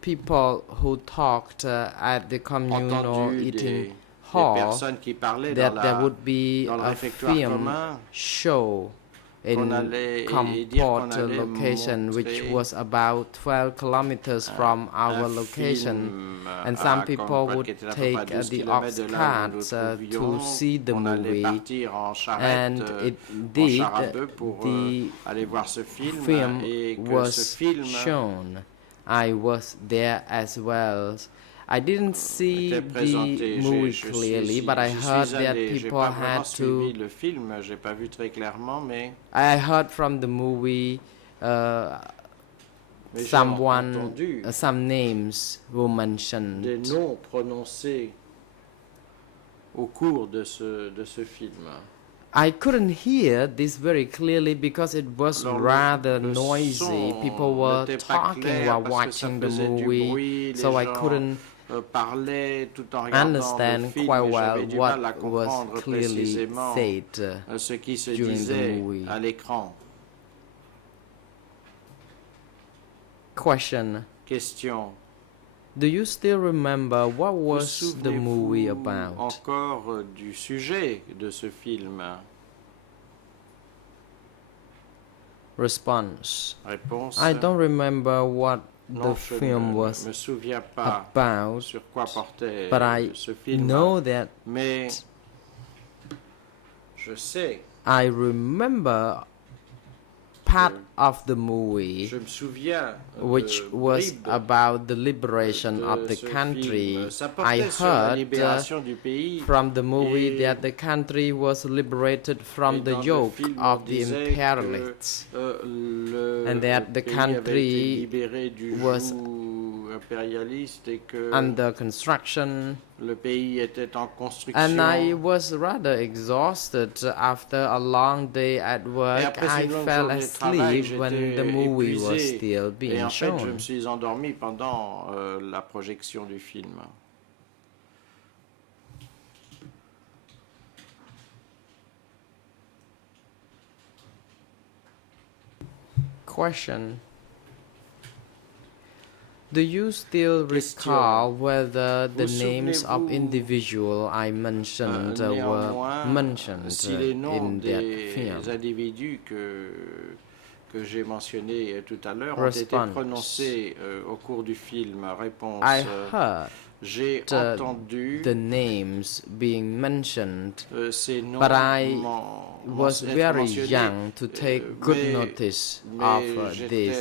people who talked at the communal entendu eating des hall personnes qui parlaient that dans, there la, would be dans le a réfectoire film commun, show qu'on in allait et dire qu'on Comport allait location, which montrer was about 12 kilometers from our un location. film And à some people Comport, would qui était à peu take près à 12 the kilomètres ox de là où carts nous nous to trouvions. see the On allait movie, partir en and charrette, it en did. char à bœuf pour The aller voir ce film, film et que ce was film shown. I was there as well. I didn't see était présenté. the movie Je clearly, suis, but I je heard suis that allé. J'ai people pas vraiment had suivi to. le film, j'ai pas vu très clairement, mais I heard from the movie j'ai someone, entendu some names were des mentioned. noms prononcés au cours de ce film. I couldn't hear this very clearly because it was Alors, rather le noisy. son People were n'était pas talking clair while parce que ça watching the faisait du movie, bruit, les so I gens couldn't parlaient tout en regardant understand le film, quite et well j'avais du mal à what was comprendre clearly précisément said. ce qui se during the disait movie. à l'écran. Question. Question. Do you still remember what Vous was the movie souvenez-vous about? encore du sujet de ce film? Response. Réponse. I don't remember what Non, the je film ne was me souviens pas about, sur quoi portait but I ce film. know that Mais je sais, I remember part of the movie je me souviens which de was bribes about the liberation de of the ce country. film. Ça I portait sur la heard libération du pays. from the movie Et that the country was liberated from Et the dans le yoke film, of on the disait que, imperialists. Le And that the pays avait été country libéré du was joug impérialiste et que Under construction, le pays était en construction. and I was rather exhausted after a long day at Et work. après I une longue fell journée de travail, asleep when j'étais the movie was épuisé. still Et being en fait, je me shown. suis endormi pendant la projection du film. Question. Do you still Question. recall whether the Vous names of souvenez-vous, individual I mentioned were Néanmoins, mentioned si les noms in that des film? individus que j'ai mentionnés tout à l'heure ont été Response. prononcés au cours du film. Réponse. I heard J'ai the- entendu the names being mentioned, ces noms but I was être very mentionnés, young to take good mais- notice mais of j'étais this.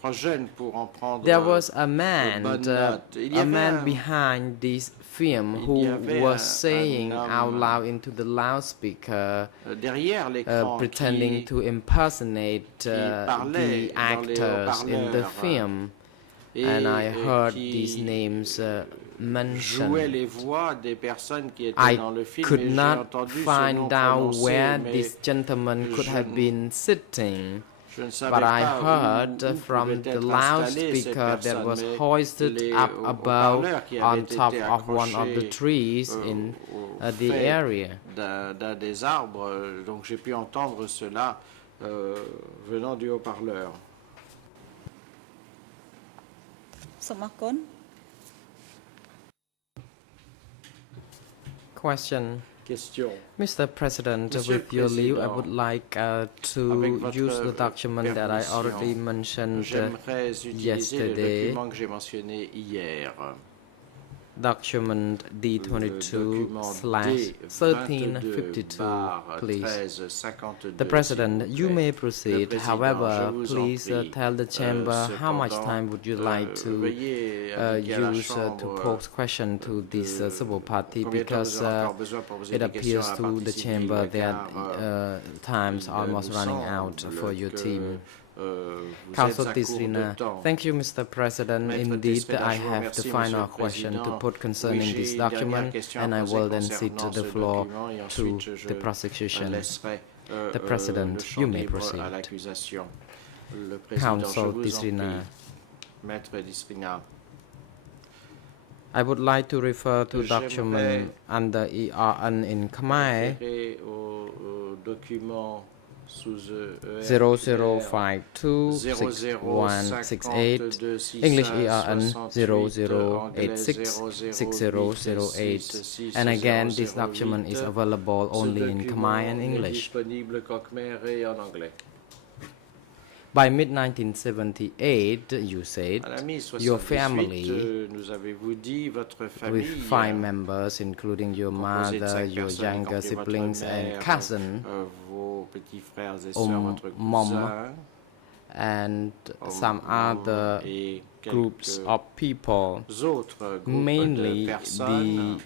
trop jeune pour en prendre There was a man, bonne note. Il y a avait man behind this film il y who avait was un saying homme, out loud into the loudspeaker, derrière l'écran pretending qui to impersonate parlait the dans les actors in the haut-parleurs, film, et, and I heard qui these names jouait mentioned. les voix des personnes qui étaient I dans le film, could et j'ai not entendu ce nom find out prononcé, where mais this gentleman could je have n- been sitting. je ne savais But I pas heard où from pouvait the être installée cette loudspeaker that personne, was mais hoisted les up above haut-parleurs qui avaient on top été of one of the accrochés, trees in au the fait area. d'un des arbres, donc j'ai pu entendre cela venant du haut-parleur. សូមអរគុណ Question. Question. Mr. President, Monsieur with your leave, I Président, would like avec to votre use the document that I already permission, mentioned J'aimerais utiliser le yesterday. document que j'ai mentionné hier. Document D22/1352, please. The President, you may proceed. However, please tell the chamber how much time would you like to use to pose question to this civil party, because it appears to the chamber that time's almost running out for your team. Council Tisrina, thank you, Mr. President. Indeed, I have the final question to put concerning this document, and I will then cede the floor to the prosecution. The President, you may proceed. Council Tisrina. Maître Disrina. I would like to refer to document under ERN in Khmer Au document sous 00526168, English ERN 00866008, and again this document is available only in Khmer and English. By mid-1978, you said, your family, with 5 members, including your mother, your younger siblings and cousin, mom, and some other groups of people, mainly the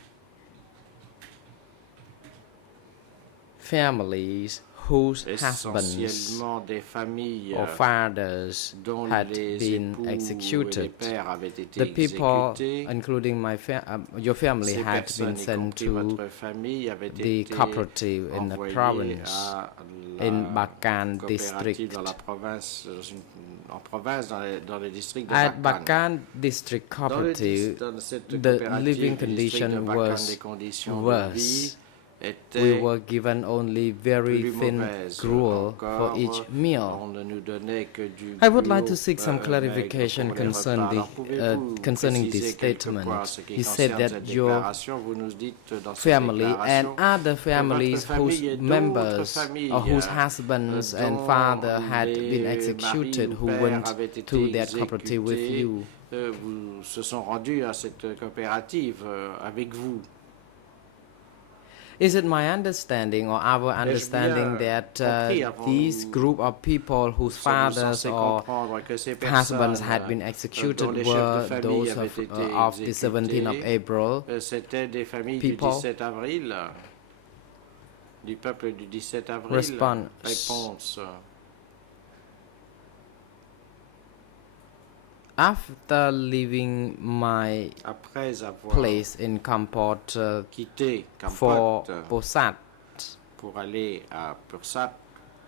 families whose husbands or fathers had been executed. The people, including your family, had been sent to the cooperative in the province, in Bagan district. At Bagan district cooperative, the living condition was worse. We were given only very thin gruel for each meal. I would like to seek some clarification concerning this statement. You said that your family and other families whose members or whose husbands and father had been executed who went to that cooperative with you. Se sont rendus à cette coopérative avec vous. Is it my understanding or our understanding that these group of people whose fathers or husbands had been executed were those of the 17th of April people? Response. After leaving my place in Kampot for Posat,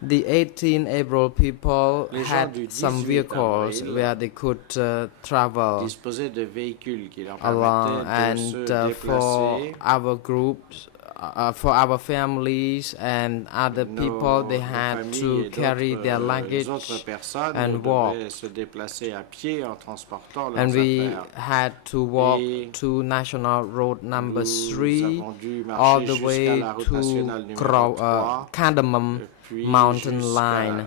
the 18 April people had some vehicles where they could travel along, and for our groups, for our families and other people, they had to carry their luggage and walk. And we had to walk to National Road number 3 all the way to Cardamom mountain line.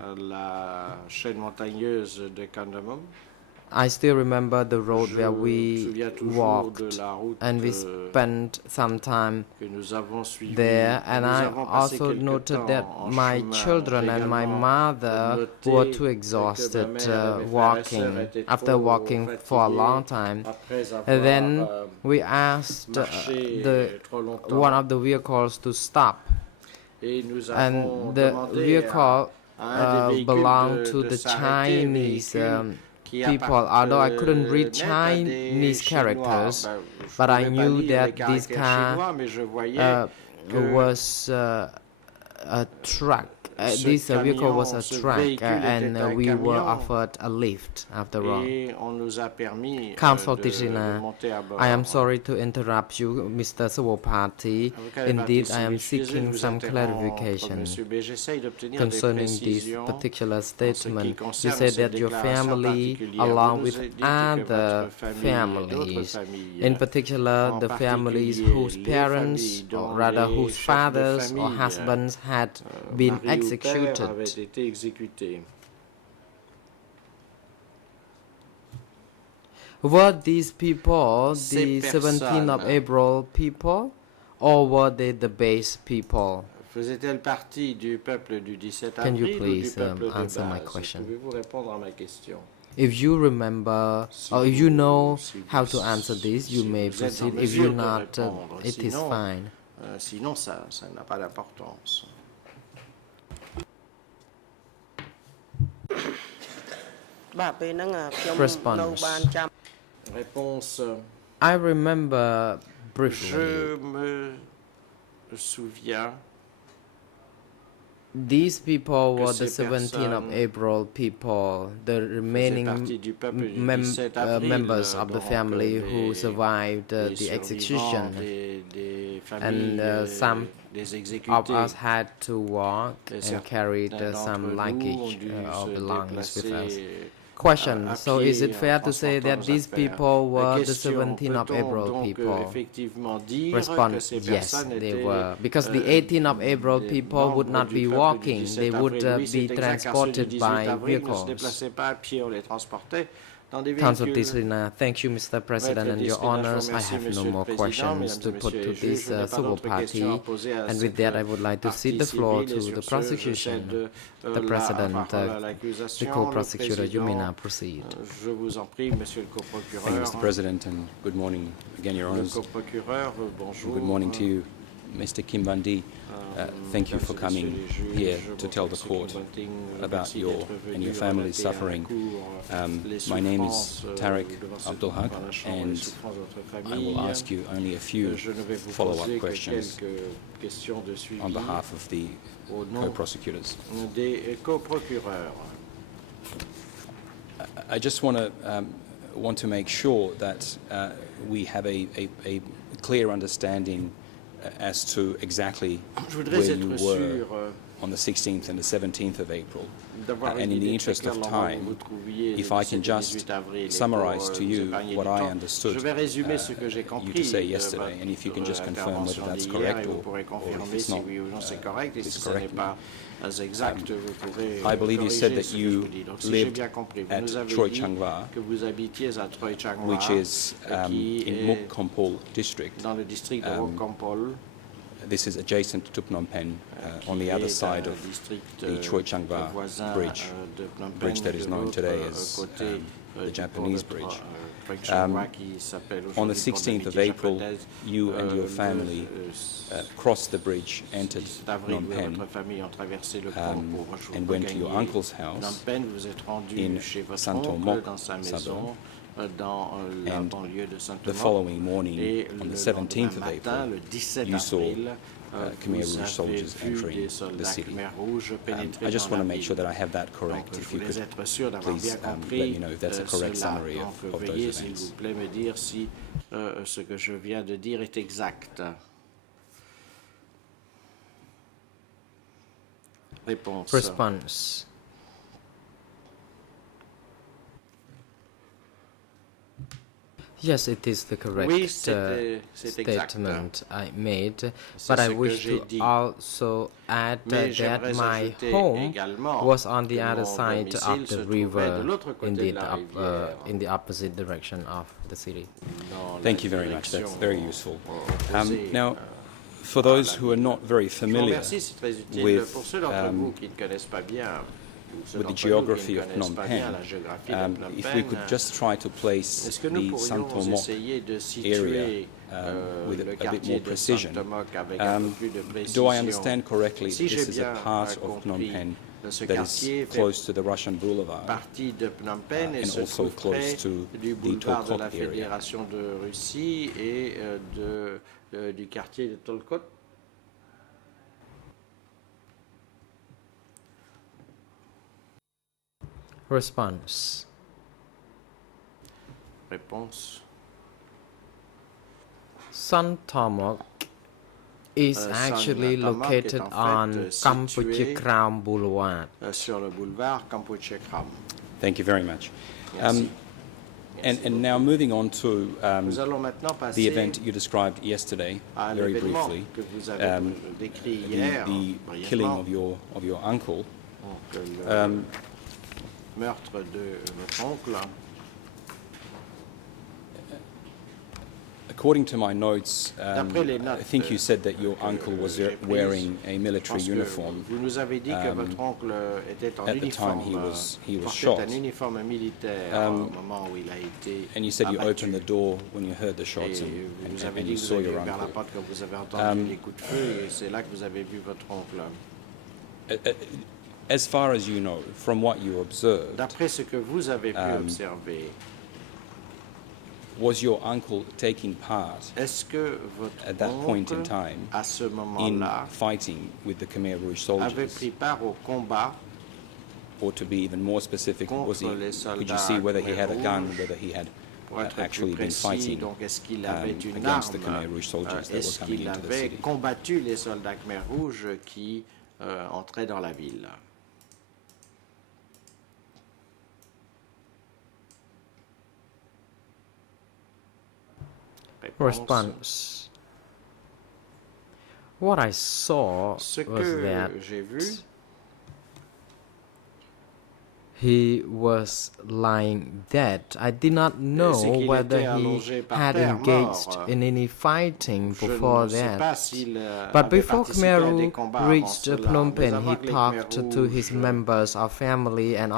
I still remember the road where we walked, and we spent some time there, and I also noted that my children and my mother were too exhausted walking, after walking for a long time. And then we asked one of the vehicles to stop, and the vehicle belonged to the Chinese people. Although I couldn't read Chinese characters, but I knew that this car was a truck this vehicle was a ce truck véhicule and était un we were camion. offered a lift after all. Et on nous a permis Council de Tichina, monter à bord. I am sorry to interrupt you, Mr. Sawopati. Indeed, I am seeking some clarification concerning this particular statement. You said that your family, along with other families, in particular the families whose parents, or rather whose fathers or husbands had been executed. Were these people the 17th of April people, or were they the base people? Faisait-elle partie du peuple du 17 Can you avril ou please, du peuple de answer my base? question? Pouvez-vous répondre à ma question? If you remember, or if you know si how vous- to answer this, you si may vous êtes en proceed. If mesure you're de not, répondre. it is Sinon, fine. Sinon, ça n'a pas d'importance. Response. Réponse. I remember briefly. Je me souviens These people were the ces 17th of personnes April people, the remaining partie du peuple du 17 avril, members of the donc, family les- who survived les the survivants execution. des familles, And some des Of exécutés. us had to walk and carried D'entre some nous ont luggage dû or se belongings with us. déplacer Question. à So is pied it en fair to say transportant that nos these affaires. people La were the question, 17th of peut-on April donc people? effectivement dire que Respond, ces yes, personnes they étaient, were. Because the 18th of April des people would membres not du be peuple du walking, 17 they would avril. Oui, be c'est exact, car ceux du transported 18 by avril ne se vehicles. déplaçaient pas à pied, on les transportait dans des Council véhicules. Tislina, thank you, Mr. President, and your honors. I have no more questions to put to this civil party. And with that, I would like to cede the floor to the prosecution. The President, the co-prosecutor, you may now proceed. Je vous en prie, Monsieur le Thank you, Mr. coprocureur. President, and good morning again, Your Le Honours. coprocureur, bonjour. Good morning to you, Mr. Kim Bandi. Thank you for coming here to tell the court about your and your family's suffering. My name is Tarek Abdul Haq, and I will ask you only a few follow-up questions on behalf of the co-prosecutors. Des coprocureurs. I just want to make sure that we have a clear understanding as to exactly Je voudrais where être you sûr were on the 16th and the 17th of April. d'avoir And une in the idée interest très of claire time, où vous trouviez if le I can 17 et just 18 avril, et summarize pour, to vous you épargner what du I temps, understood je vais résumer ce que j'ai you compris to say de yesterday, and if you can just votre confirm whether intervention that's d'hier, correct et vous or pourrez if confirmer it's si not, oui ou non c'est correct, et si please ce n'est correct me. pas exact, vous pourrez I believe you said corriger that ce que je you vous dis. Donc, si j'ai lived bien compris, vous at nous avez Troy dit Changwa, que vous habitiez à Troy Changwa, which is qui in est Mukkompol district. dans le district de Mokkampol, This is adjacent to Phnom Penh, on the other side of the Choi Changwa bridge, bridge that is known today as the Japanese bridge. On the 16th of April, you and your family crossed the bridge, entered Phnom Penh, and went to your uncle's house in Santomok suburb. And the following morning, on the 17th of April, you saw Khmer Rouge soldiers entering the city. I just want to make sure that I have that correct. If you could please let me know if that's a correct summary of those veuillez, s'il events. vous plaît, me dire si ce que je viens de dire est exact. Réponse. Response. Yes, it is the correct Oui, c'est exact. statement I made, C'est but I ce que wish j'ai to dit. also add Mais that j'aimerais my ajouter home également was on the que other mon side domicile of se the trouvait river, de l'autre côté indeed de la up, rivière. in the opposite direction of the city. Dans Thank la you very much. That's direction very useful. opposée, Now, for those who are not very je vous familiar remercie, c'est très utile. with, Pour ceux d'entre vous qui ne connaissent pas bien, ou ceux with the d'entre nous qui geography ne of connaissent Phnom pas bien Penh, la géographie de Phnom if we Penh, could just try to place est-ce que nous the pourrions Santomok essayer de area situer with le a bit quartier more de precision? Santomok avec un peu plus de Do I précision? understand correctly Si this j'ai is a bien part of Phnom compris, Penh ce that is quartier fait close to the Russian Boulevard partie de Phnom Penh et and se also trouve près close to du the boulevard de Tolkot la area? Fédération de Russie et du quartier de Tolkot. Response. Réponse. Son Tomok is Son actually Tomok located est en fait on situé, Kampuchea Kram Boulevard. Sur le boulevard Kampuchea Kram. Thank you very much. Merci. And now moving on to Nous allons maintenant the passer event you described yesterday, à very l'événement briefly, que vous avez décrit hier, the killing brièvement. of your uncle. Donc, le meurtre de votre oncle. According to my notes, D'après les notes I think you said that your uncle was j'ai prises, wearing a Je military pense que uniform. vous nous avez dit que votre oncle était en at the uniforme, time he was portait shot. un uniforme militaire au moment où il a été And you said you abattu. opened the door when you heard the Et shots vous nous avez and dit you que vous saw avez your ouvert la uncle. porte quand vous avez entendu les coups de feu et c'est là que vous avez vu votre oncle. As far as you know, from what you observed, D'après ce que vous avez pu observer, was your uncle taking part est-ce que votre at that point in oncle, time à ce in moment-là, fighting with the Khmer Rouge avait soldiers? pris part au combat Or to be even more specific, was he, contre les could you soldats see whether he had a Khmer gun, Rouge? whether he had Pour être actually plus been précis, fighting donc est-ce qu'il avait une against the arme? Khmer Rouge soldiers that were Est-ce coming qu'il into the avait city? combattu les soldats Khmer Rouges qui entraient dans la ville? Response. What I saw Ce was que that j'ai vu, he was lying dead. I did not c'est know qu'il whether était he allongé par had terre, engaged mort. in any fighting Je before ne sais pas that. s'il But avait before participé à des Khmer combats avant reached cela. Phnom Mais Penh, avant he que les Khmer talked to his Rouges members of family and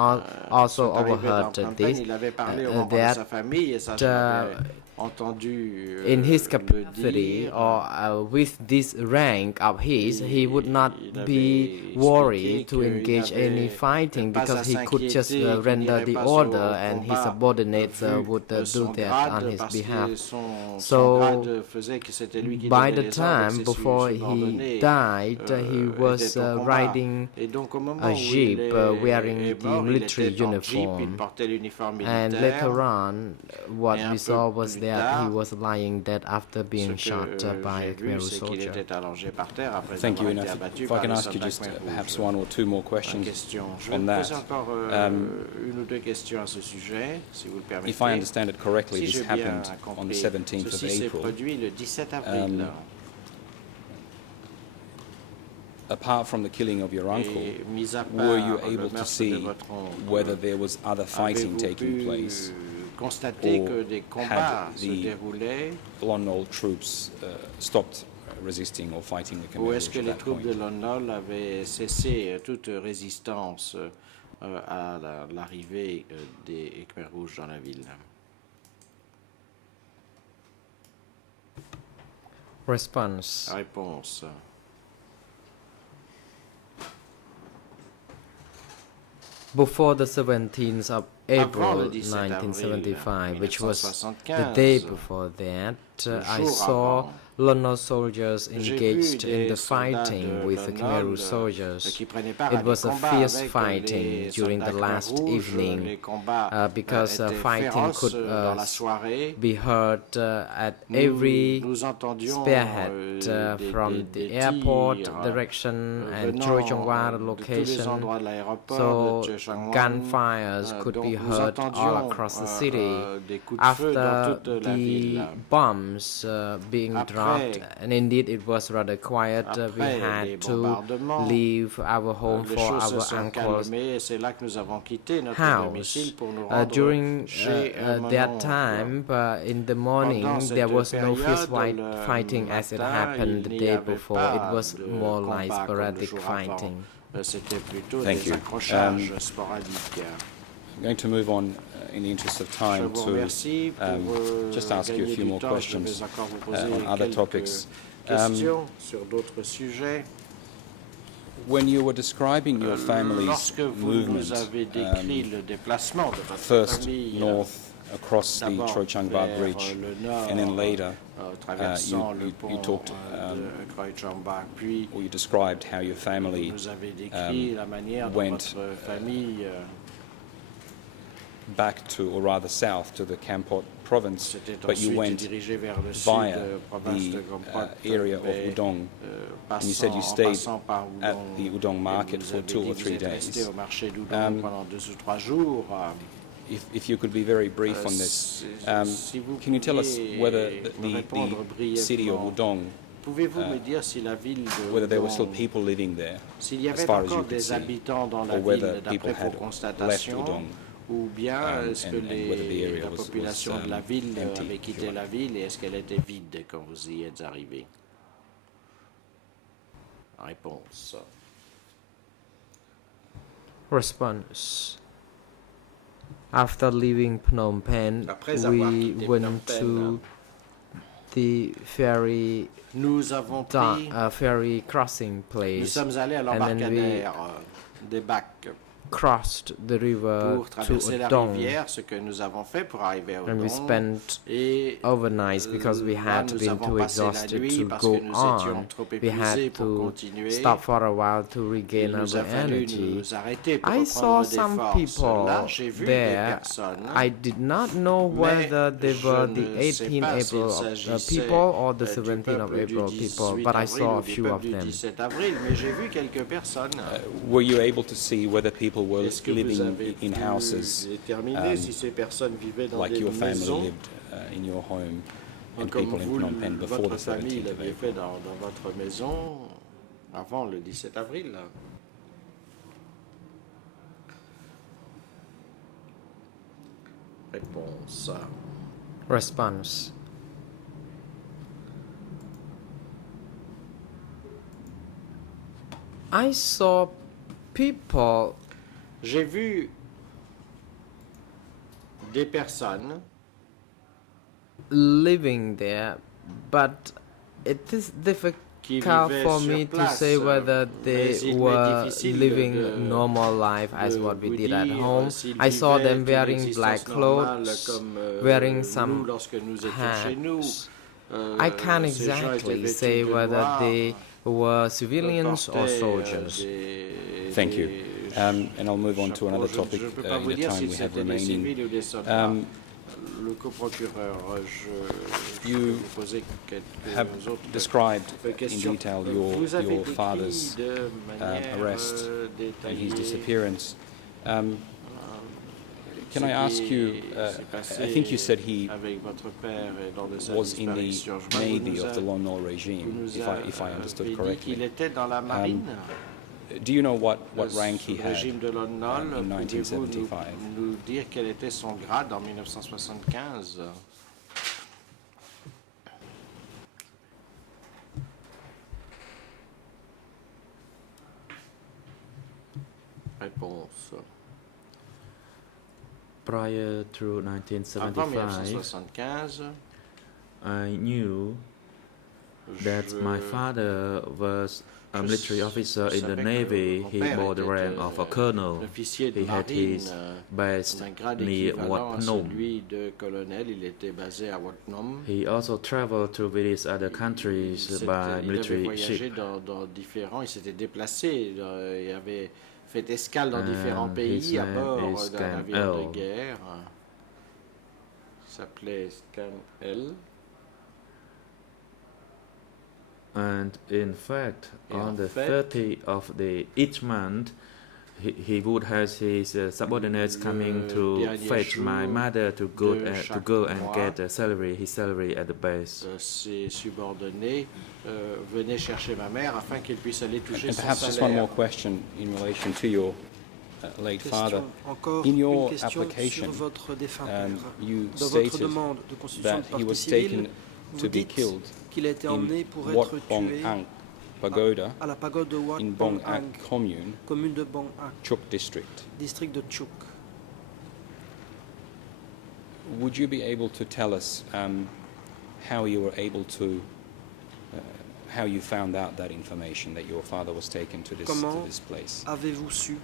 also sont arrivés dans overheard Phnom Penh, this. il avait parlé aux membres de that sa famille et ça je l'avais entendu in his le capacity dire. or with this rank of his, he would not Il be avait worried expliqué to qu'il engage n'avait any fighting pas because à he could just s'inquiéter, qu'il render n'irait the pas order au and his combat, subordinates vu would do son that grade, on his parce behalf. que son So, grade faisait que c'était lui qui by donnait the les ordres, time ses before he subordonnés, died, he was étaient au combat. riding Et donc, au moment a où jeep il wearing est the mort, il military était en jeep, il uniform. portait l'uniforme And militaire. later on, what Et un we peu saw was plus that he tard, was lying dead after being Ce shot que by a j'ai Khmer vu, Rouge c'est qu'il soldier. était allongé par terre après Thank you. avoir And été if abattu I par can les ask you soldats just Khmer perhaps Rouges. one or two more Une questions question. Je vais on vous that. poser encore une ou deux questions à ce sujet, si vous le permettez. If I understand it correctly, Si this j'ai bien happened on the compris, 17th of ceci s'est April. produit le 17 avril. Apart from the killing of your uncle, Et mis à part were you le able to meurtre de see votre oncle, whether there was other fighting avez-vous taking pu place? constater or que des combats had se the déroulaient, Lon Nol troops stopped resisting or fighting the Khmer ou Rouge est-ce que at les that troupes point? de Lon Nol avaient cessé toute résistance à l'arrivée des Khmer Rouges dans la ville? Response. Réponse. Before the 17th of Avant le April 17 avril 1975, which was the 1975, day before that, I jour saw avant, Lon Nol soldiers j'ai engaged vu in des the soldats fighting de with the Lon Khmer Nol, Rouge soldiers. qui prenaient part à It des was a combats fierce avec fighting les during the soldats Khmer last Rouges. evening, Les combats because étaient fighting féroces could dans la soirée. be heard at every Nous entendions spearhead from the airport direction and Choi Chong-wa de tous les location. endroits de l'aéroport So de Choi Chang-wan. gunfires could Donc be nous heard all entendions across the city. des coups de feu dans After toute la the ville. bombs being Après- dropped, and indeed it was rather quiet, we Après les had to bombardements, leave our home les for choses se our sont uncle's calmées et c'est là que nous avons quitté notre house. domicile pour nous rendre During chez mon that oncle. time, in the morning, Pendant cette there was no fierce période, le fighting as it matin, happened the il n'y day avait before. pas It was de more combat like comme le sporadic jour avant. fighting. C'était plutôt Thank des you. accrochages sporadiques. I'm going to move on in the interest of Je time vous to remercie pour just ask you a gagner few du more temps. Je questions vais encore vous poser on other quelques topics. questions sur d'autres sujets. When you were describing your family's Lorsque vous movement, nous avez décrit le déplacement de votre first famille, north across the d'abord Choi Chang Ba vers Bridge, le nord, and then later, traversant le you pont talked, de Choi Chang Ba, puis or you described how your family vous nous avez décrit la manière dont went, votre famille back to, or rather south, to the Kampot province, C'était but you ensuite went dirigé vers le via sud, province de the Kampot, area of mais, Udong. And you said you en stayed passant par at Udong, the Udong et market vous for avez 2 dit or que 3 vous êtes resté days. au marché d'Udong pendant 2 ou 3 jours. If you could be very brief on this, Si vous can you tell us whether me répondre the city of brièvement, Udong, pouvez-vous me dire si la ville de whether there were still Udong, people living there, s'il y as avait far as you encore could des see, habitants dans la or whether ville people d'après vos had left constatations, Udong, ou bien est-ce que and whether the area la was population de la ville empty, avait if quitté you la ville et est-ce qu'elle était vide quand vous y êtes arrivé? Réponse. Response. After leaving Phnom Penh, Après avoir we quitté went Phnom Penh, to the ferry nous avons pris, ferry crossing nous place, sommes allés à and then l'embarcadère des bacs crossed the river pour to traverser la Udong, rivière, ce que nous avons fait pour arriver à and we Udong. spent Et overnight because we là, had nous been avons too passé la exhausted nuit to parce go que nous étions on. trop We épuisés had pour to continuer. stop for a while to Il regain nous our a fallu energy. nous arrêter pour I saw reprendre des some forces. people Là, j'ai vu des there. personnes. I did not know whether they je were ne the sais 18 pas April s'il of, s'agissait, people or the du 17th of peuple du April people, 18 but I avril saw a ou du few peuple of du them. 17 avril, mais j'ai vu quelques personnes. were you able to see whether people were Est-ce que vous living avez in pu houses déterminer si ces personnes vivaient dans like des your family maisons, lived in your home, and comme people in vous, Phnom Penh before votre the famille 17th of l'aviez April? fait dans votre maison avant le 17 avril? Réponse. Response. I saw people J'ai vu des personnes living there, but it is qui difficult vivaient for sur me to place, say whether mais they il m'est were difficile living de- normal life as de what we vous did at dire home. s'ils I saw vivaient them une wearing existence black normale clothes, comme, wearing nous, some lorsque nous étions chez nous. hats. I can't Ces gens étaient exactly vêtus say de whether noir, they were civilians or portaient, soldiers. Thank you. des And I'll move on to chapeaux. another Je topic ne peux pas in vous the dire time si we have c'était des remaining. civils ou des soldats. Um, Le coprocureur, je You peux vous poser quelques have autres described in questions. detail Vous avez your décrit father's de manière arrest and his détaillée disappearance. Can ce I ask qui you, s'est passé I think you said he avec votre père et lors de sa was in the disparition. Je crois que Navy of the Lon Nol vous regime, nous if I avez understood dit correctly. qu'il était dans la marine. Do you know what rank Sous he le had régime de Lon Nol, in pouvez-vous 1975? nous dire quel était son grade en 1975? Réponse. Prior to Avant 1975, 1975, I knew that my father was a military officer in the Navy. He bore the rank of a colonel. l'officier de He had marine, his base d'un grade near équivalent Wat à Phnom. celui de colonel. Il était basé à Wat Phnom. He also traveled to various other countries by Il avait military voyagé ship. dans différents, il s'était déplacé, il avait fait escale dans différents His pays à name bord is d'un Cam navire L. de guerre. Il s'appelait Cam L. And in fact, Et on en the fait, 30th of each month, he would have his subordinates coming to dernier fetch my jour mother to go de chaque and mois, get his salary at the base. Ses subordonnés venaient chercher ma mère afin qu'elle puisse aller toucher And son perhaps just one more salaire. question in relation to your late father. Question, encore In your une question application, sur votre défunt père. you Dans votre stated demande de constitution that de he partie was civile, taken vous to be dites killed qu'il a été emmené pour in Wat être Bong tué Ang Pagoda à la pagode de Wat in Bong Bong Ang, Ak commune, commune de Bong Ak, Chuk district. district de Chuk. Would you be able to tell us how you were able to, how you found out that information that your father was taken to Comment this place? avez-vous su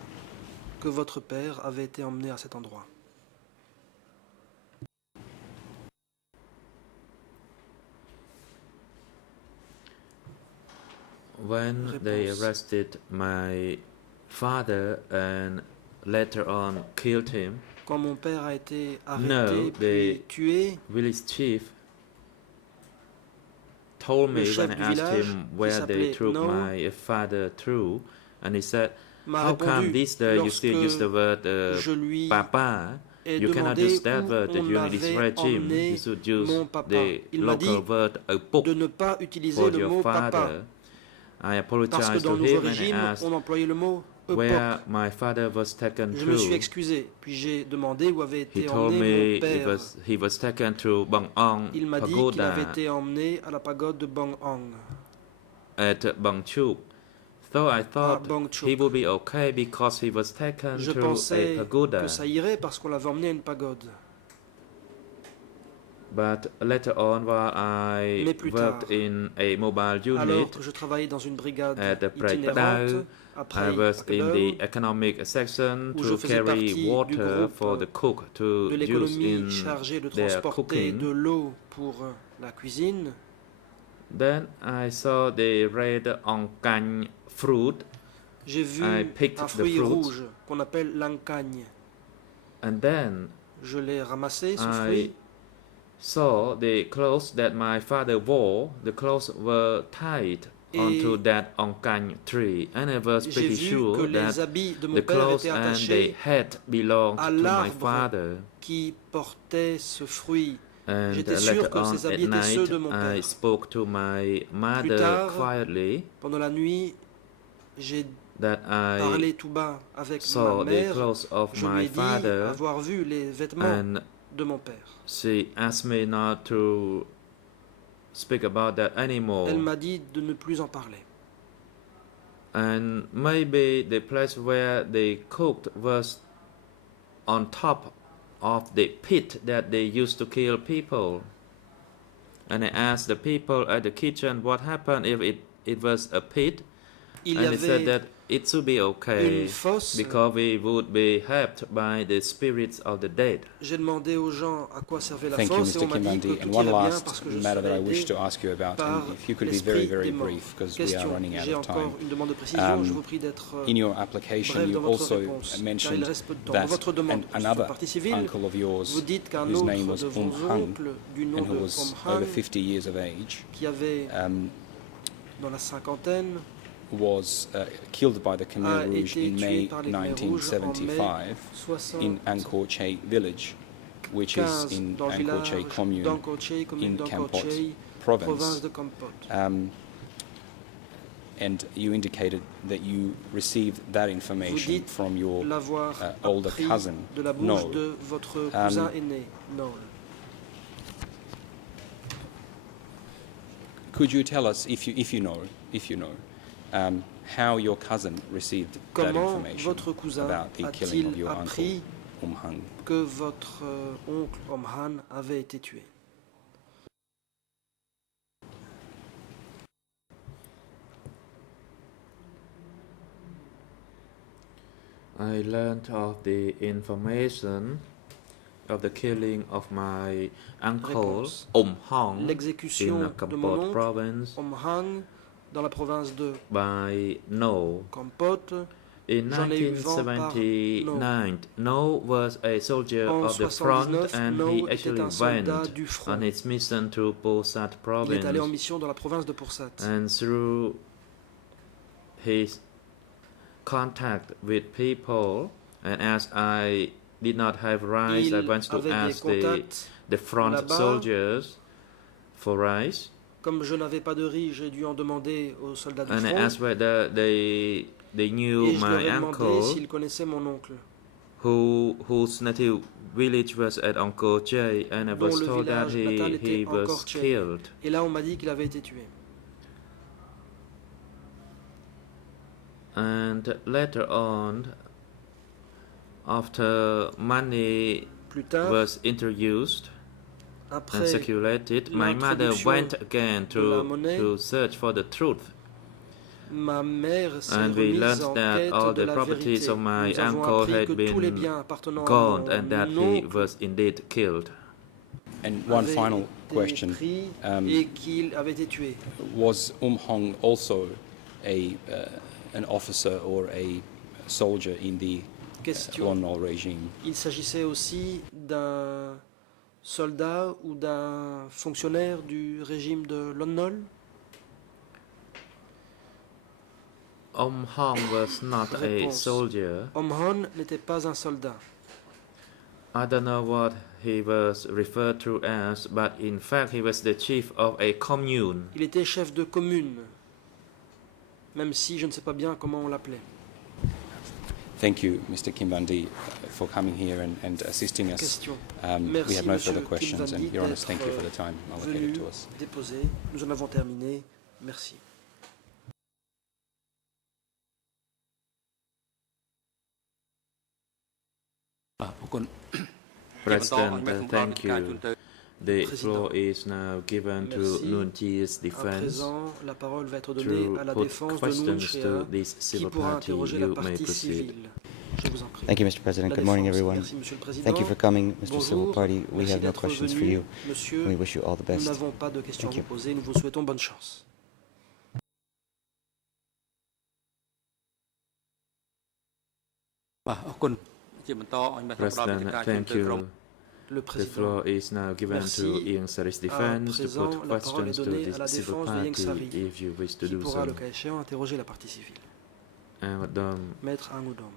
que votre père avait été emmené à cet endroit? When they Réponse. arrested my father and later on killed him, Quand mon père a été No, arrêté puis tué, village chief told me Le chef when I du asked village, him qui where they s'appelait took No, my father through, and he said, m'a "How come répondu this day you still use the lorsque word je lui papa? ai You cannot demandé use that où word on during this avait regime. emmené You should use mon papa. the Il m'a local dit word book de ne pas utiliser for le your mot father." papa, I parce que apologized dans to le nouveau him and I régime, asked on employait le mot epoque. where my father was taken Je me suis through. excusé, puis j'ai demandé où avait He été told emmené me mon père. he was taken to Bang Ong Il m'a dit qu'il avait Pagoda été emmené à la pagode de Bang Ong. at Bang Chuk. So I thought Bang Chuk. he would be okay because he was taken Je to a pensais pagoda. que ça irait parce qu'on l'avait emmené à une pagode. But later on, while I Mais plus worked tard, in a mobile unit Alors que je travaillais dans une brigade at the Prey itinérante, Padao, après I was in Pakadao, the economic section où je to faisais carry partie du water groupe for the cook to de use l'économie in chargée de their transporter cooking. de l'eau pour la cuisine. Then I saw the red onkan fruit, J'ai vu I picked un the fruit fruits. rouge qu'on appelle l'ancagne. and then Je l'ai ramassé, ce I fruit. saw the clothes that my father wore. The clothes were tied onto Et that onkan tree, and I was j'ai pretty vu que sure les that habits de mon the père clothes étaient and the attachés hat belonged à to my l'arbre father. qui portait ce fruit. And J'étais sûr later que on ces at habits étaient ceux night, de mon I père. spoke to my mother tard, quietly Pendant la nuit, j'ai that I parlé tout bas avec saw ma the mère. clothes of Je lui my ai dit father, avoir vu les vêtements and de mon père. she asked me not to speak about that anymore. Elle m'a dit de ne plus en parler. And maybe the place where they cooked was on top of the pit that they used to kill people. And I asked the people at the kitchen what happened if it was a pit, Il y and they said avait that it should be okay une fosse. because we would be helped by the spirits of the dead. J'ai demandé aux gens à quoi servait la Thank you, fosse et Mr. on m'a dit que Kimandi. tout And one irait bien last parce que je matter that I serais wish aidé to ask you about, par and if you could be very, l'esprit very des morts. brief, because we are Question, running out j'ai of time. encore une demande de précision, je vous prie d'être In your application, bref you dans votre also réponse, car il mentioned reste peu de temps. Dans that votre demande de another partie civile, uncle of vous yours, dites qu'un whose autre name was de vos Hang, oncles du nom and de who was Hang, over 50 years of age, qui avait dans la cinquantaine, was killed by the a Khmer Rouge été in tué May par les Khmer Rouges en mai 1975 in Angkor Che village, which is 15 in dans le Angkor Che village commune d'Angkor-Che, commune in d'Angkor-Che, Kampot province province. de Kampot. And you indicated that you received that Vous information dites from your l'avoir older appris cousin, de la bouche Noel. de votre cousin aîné, Noel. Could you tell us, if you know, how your cousin received that Comment information votre cousin about the killing a-t-il of your uncle appris Hang? que votre oncle Omhan avait été tué? I learned of the information of the killing of my uncle Réponse. Hong in L'exécution de mon Kampot oncle province Omhan dans la province de by No. Kampot. In J'en ai eu vent par 1979, No was a soldier En of the front 79, and No he était actually un soldat went du front. on his mission to Posat Il est allé en province. mission dans la province de Pursat. And through his contact with people, and as I did not have rice, I Il went to avait des ask contacts. the front là-bas. soldiers for rice, Comme je n'avais pas de riz, j'ai dû en demander aux soldats du and I front. asked whether they knew Et je leur my ai demandé uncle, s'ils connaissaient mon oncle, whose native village was at Angkor Che, and I dont was le told that village natal he était was Angkor-Che. killed. Et là, on m'a dit qu'il avait été tué. And later on, after money Plus tard, was introduced and après circulated, my mother l'introduction went again de la monnaie, to search for the truth. ma mère s'est And we remise learned en that quête all de the la properties vérité. of my Nous avons uncle appris had que tous les been biens appartenant à gone and that mon he oncle was indeed killed. And one avaient final été question: pris um, et qu'il avait été tué. was Hong also an officer or a soldier in the Question. Lon Nol regime. Il s'agissait aussi d'un soldat ou d'un fonctionnaire du régime de Lon Nol? Hong was not a Réponse. soldier. Hon n'était pas un soldat. I don't know what he was referred to as, but in fact he was the chief of a commune. Il était chef de commune, même si je ne sais pas bien comment on l'appelait. Thank you, Mr. Kimbandi, for coming here and assisting us. Question. We Merci, have no Monsieur further questions, and Kimbandi, Your Honours, d'être thank you for the time allocated venu to us. déposer. Nous en avons terminé. Merci. President, thank you. The Président. floor is now given to Merci. Nuon Chia's À defense. présent, la parole va être donnée To à la put défense de Nuon questions Chea, to this qui civil pourra party. interroger la You may partie proceed. civile. Je vous en prie. Thank you, Mr. President. La Good morning, défense. everyone. Merci, Monsieur le Président. Thank you for coming, Mr. Civil Bonjour. Party. We Merci have no d'être questions for venu, you. Monsieur. We wish you all the Nous best. n'avons pas de questions à Thank vous you. poser. Nous vous souhaitons bonne chance. President, thank you. Le The Président. floor is now given Merci. to Ieng Sari's À defense to présent, put la parole est questions to donnée à la this civil défense de Ieng party Sari, if you wish to qui do pourra, so. le cas échéant, interroger la partie civile. Madam, Maître Angoudom.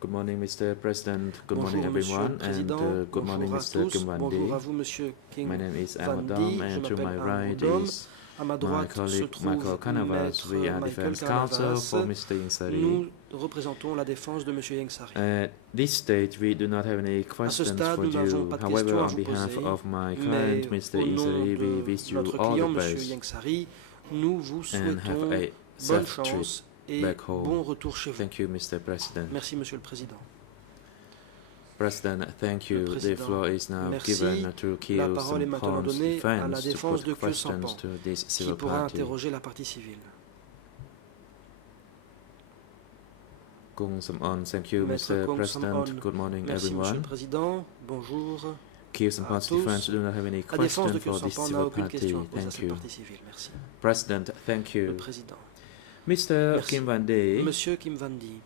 good morning, Mr. President. Good Bonjour, morning, Monsieur everyone, le and Président. good morning, Bonjour à Mr. tous. Bonjour à Kimbandi. vous, Monsieur King My name is Vandi. Amadam, Je and to my m'appelle right Angoudom. is À ma my droite se colleague trouve Michael Canavas. Maître We are Michael defense counsel for Canavas. Mr. Ieng Sari. Nous représentons la défense de Monsieur Ieng Sari. At this stage, we do not have any questions stade, for nous n'avons you. pas de However, questions à on vous behalf poser, of my Mais client, Mr. au Ieng nom Sari, we de wish you notre all client, the Monsieur best Ieng Sari, nous vous and souhaitons have a bonne safe trip chance et back home. bon retour chez vous. Thank you, Mr. President. Merci, Monsieur le Président. President, thank you. The Président, floor is now merci. given to La Kiel parole est maintenant Samphan's donnée à la defense to défense put de Kiel questions Sampan, to this qui civil pourra party. interroger la partie civile. Kung Samon, thank you, Maître Mr. Kung President. Samon. Good morning, Merci, Monsieur le everyone. Président. Bonjour. Kiel Samphan's tous. defense do not have any La défense de question Kiel for this Sampan n'a civil aucune party. question à poser à Thank cette you. partie civile. Merci. President, thank Le you. Président. Mr. Merci. Kim Van Day, Monsieur Kim Vandi,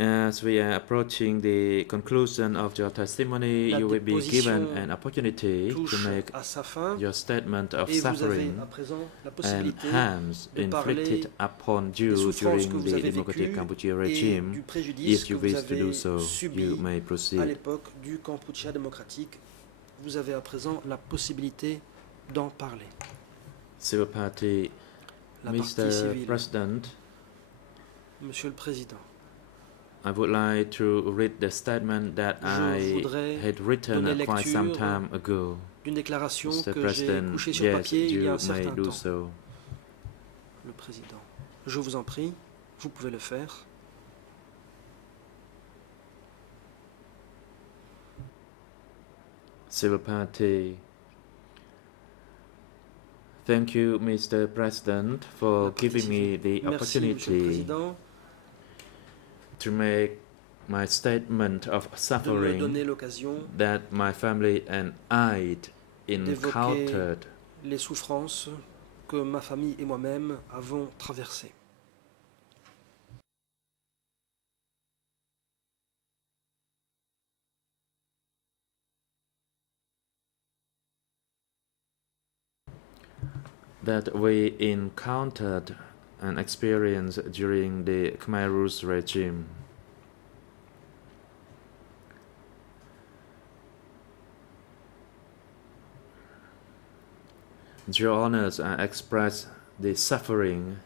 as we are approaching the conclusion of your testimony, La you will be déposition given an opportunity to touche make à sa fin your statement of et vous avez suffering à présent la and possibilité harms de parler inflicted upon des you souffrances que during vous the avez Democratic vécues Cambodia et regime. du préjudice If que you vous wish to do avez so, subi you may à proceed. l'époque du Kampuchea démocratique. Vous avez à présent la possibilité d'en parler. Civil Party, La partie Mr. civile. President, Monsieur le Président, I would like to read the statement that Je I voudrais had written donner quite some lecture time ago. d'une déclaration Mr. que j'ai President, couchée sur yes, papier il y a you un may certain do temps. so. Le Président, je vous en prie, vous pouvez le faire. Civil Party. Thank you, Mr. President, for La partie giving me civile. the Merci, Monsieur le opportunity Président, to make my statement of de me suffering donner l'occasion that my family and I d'évoquer encountered les souffrances que ma famille et moi-même avons traversées. that we encountered and experienced during the Khmer Rouge regime. Your honors, I express the suffering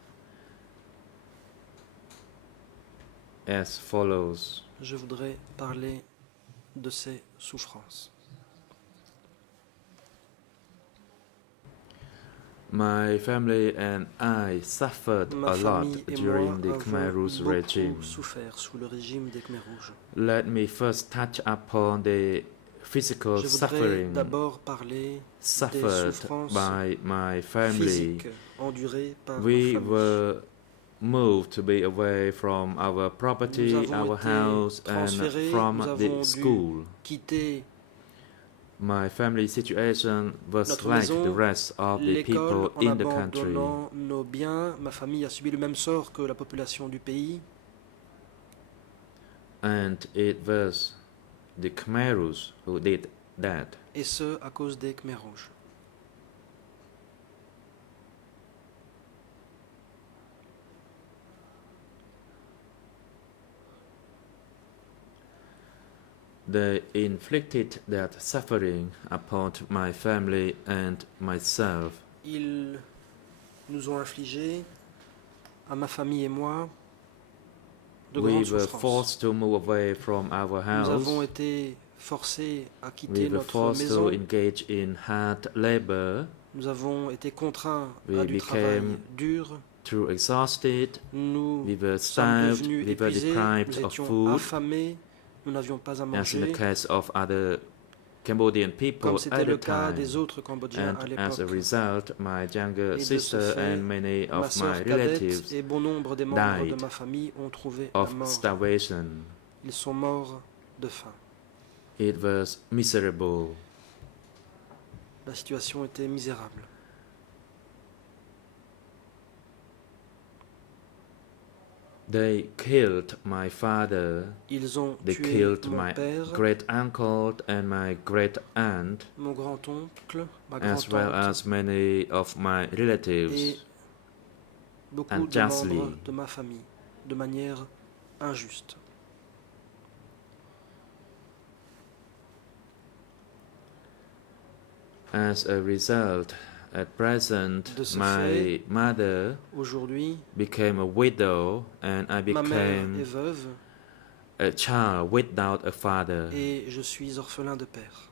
as follows. Je voudrais parler de ces souffrances. My family and I suffered Ma a lot famille et moi during the Khmer avons Rouge regime. beaucoup souffert sous le régime des Khmer Rouges. Let me first touch upon the physical Je voudrais suffering d'abord parler des suffered souffrances by my family. physiques endurées par ma We famille. were moved to be away from our property, Nous avons our été house, and transférés, from nous the avons dû school. quitter My family situation was notre like maison, the rest of the l'école, people en in the country. abandonnant nos biens. Ma famille a subi le même sort que la population du pays. And it was the Khmer Rouge who did that. Et ce, à cause des Khmers rouges. They inflicted that suffering upon my family and myself. Ils nous ont infligé, à ma famille et moi, de We grandes were souffrances. forced to move away from our Nous avons house. été forcés à We quitter were notre forced to maison. engage in hard labor. Nous avons été contraints We à du travail became dur. too exhausted. Nous We were sommes starved. devenus We were épuisés. deprived Nous of étions food, affamés. Nous n'avions pas à as in manger. the case of other Cambodian people Comme at c'était le the cas time. des autres Cambodgiens And à as a l'époque. result, my younger Et de ce sister fait, and many Ma of my sœur cadette relatives et bon nombre des membres de died ma famille ont trouvé la of mort. starvation. Ils sont morts de faim. It was miserable. La situation était misérable. They killed my father. Ils ont They tué killed mon my père, great uncle and my great aunt, mon grand-oncle, ma as well grand-tante as many of my et relatives, beaucoup and de justly. membres de ma famille, de manière injuste. As a result, at present, De ce my fait, mother Aujourd'hui, became a widow, and I ma mère est became veuve a child without a father. et je suis orphelin de père.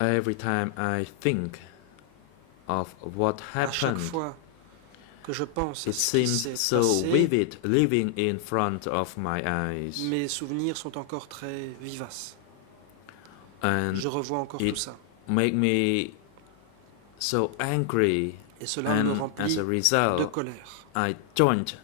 Every time I think of what À chaque happened, fois que je pense à it ce qui seems s'est so passé, vivid living in front of my eyes. mes souvenirs sont encore très vivaces. And Je revois encore it tout ça. make me so angry, Et cela me and remplit as a de result, colère. I joined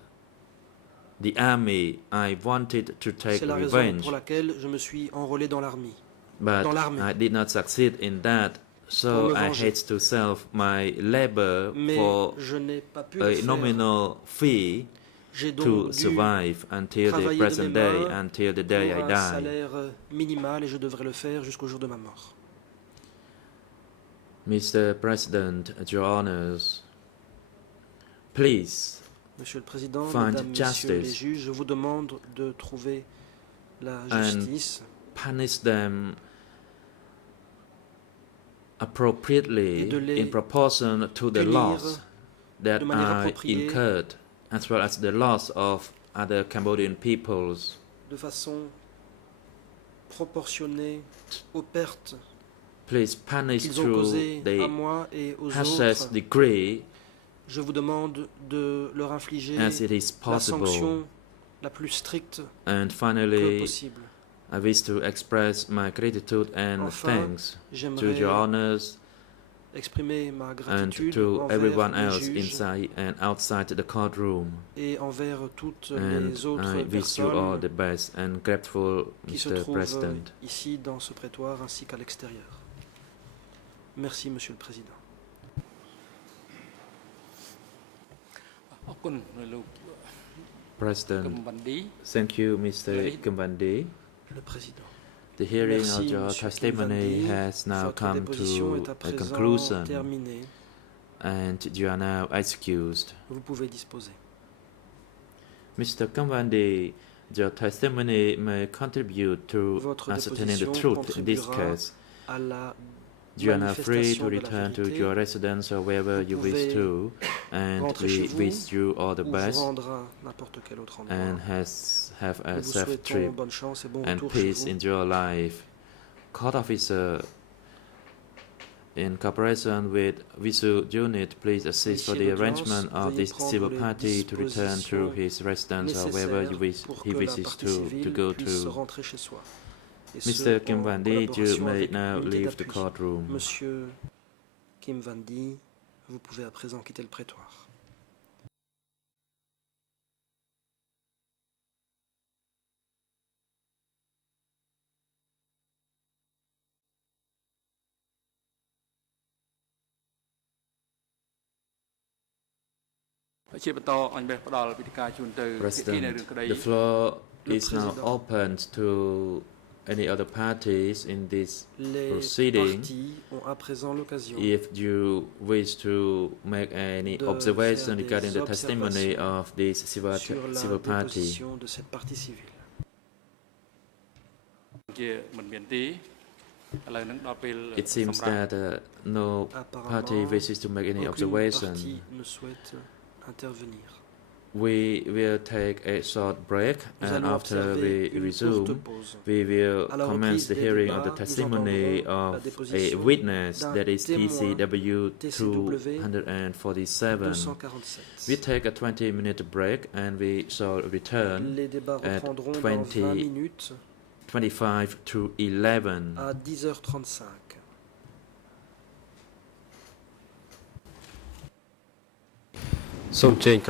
the army. I wanted to take C'est la raison revenge, pour laquelle je me suis enrôlé dans l'armée. but dans l'armée. I did not succeed in that. Pour So me I venger. had to sell my labor Mais for je n'ai pas pu le a faire. nominal fee J'ai to donc dû survive until the travailler de present mes day, mains until the pour day I un die. salaire minimal et je devrais le faire jusqu'au jour de ma mort. Mr. President, Your Honors, please Monsieur le Président, Find Mesdames, Messieurs les justice. juges, je vous demande de trouver la And justice punish them appropriately Et de les in proportion to the punir loss that de manière I appropriée. incurred, as well as the loss of other Cambodian peoples. de façon proportionnée aux pertes Please punish qu'ils ont through causées à the moi et aux harshest autres. degree Je vous demande de leur infliger as it is la possible. sanction la plus stricte And que finally, possible. I wish to express my gratitude and Enfin, thanks to J'aimerais Your Honors exprimer ma and gratitude to envers everyone les else juges inside and outside the courtroom. et envers toutes And les autres I wish you all personnes the best and grateful, qui se Mr. trouvent President. ici dans ce prétoire ainsi qu'à l'extérieur. Merci, Monsieur le Président. អរគុណលោក President, កឹមវណ្ឌី thank you, Mr. Right. Kumbandi. Le Président. The hearing Merci, of your Monsieur testimony Kimbandi. has now Votre come déposition to est à a présent conclusion, terminée. and you are now excused. Vous pouvez disposer. Mr. Kumbandi, your testimony may contribute to Votre ascertaining the déposition truth in this contribuera case. À la You are now free to manifestation de la return to vérité. your residence or wherever Vous you wish pouvez to, and rentrer chez we vous wish you all the ou vous best, rendre à n'importe quel autre endroit. and have a Nous vous safe souhaitons trip bonne chance et bon and retour chez peace vous. in your life. Court officer, in cooperation with Visu unit, please assist for Huissier the d'audience, arrangement of veuillez this prendre civil les party to return to dispositions his residence or wherever nécessaires pour he que la wishes partie to civile go puisse to. rentrer chez soi. Et ce, Mr. en Kimbandi, you collaboration may avec now l'unité leave the d'appui. courtroom. Monsieur Kim Van Die, vous pouvez à présent quitter le prétoire. ជាបន្តអញ្ញផ្ដល់វិធីការជូនទៅភាគីនៅរឿងក្តី President, the floor Le is now Président. open to any other parties in this Les proceeding. partis ont à présent l'occasion If you wish to make any de observation faire des regarding the testimony observations of this sur la civil party, déposition de cette partie civile. ជាមិនមានទេឥឡូវហ្នឹងដល់ពេល it seems សម្រាប់ that no party Apparemment, wishes to make any aucune observation. partie ne souhaite intervenir. We will take a short break, Nous and allons after observer we une resume, courte pause. we will À la commence reprise the des hearing of débats, the nous testimony entendrons la of a déposition witness, d'un that is témoin TCW TCW 247. 247. We take a 20-minute break, and we shall return Les débats at reprendront dans 20 minutes 25 to 11. à 10h35. Soon change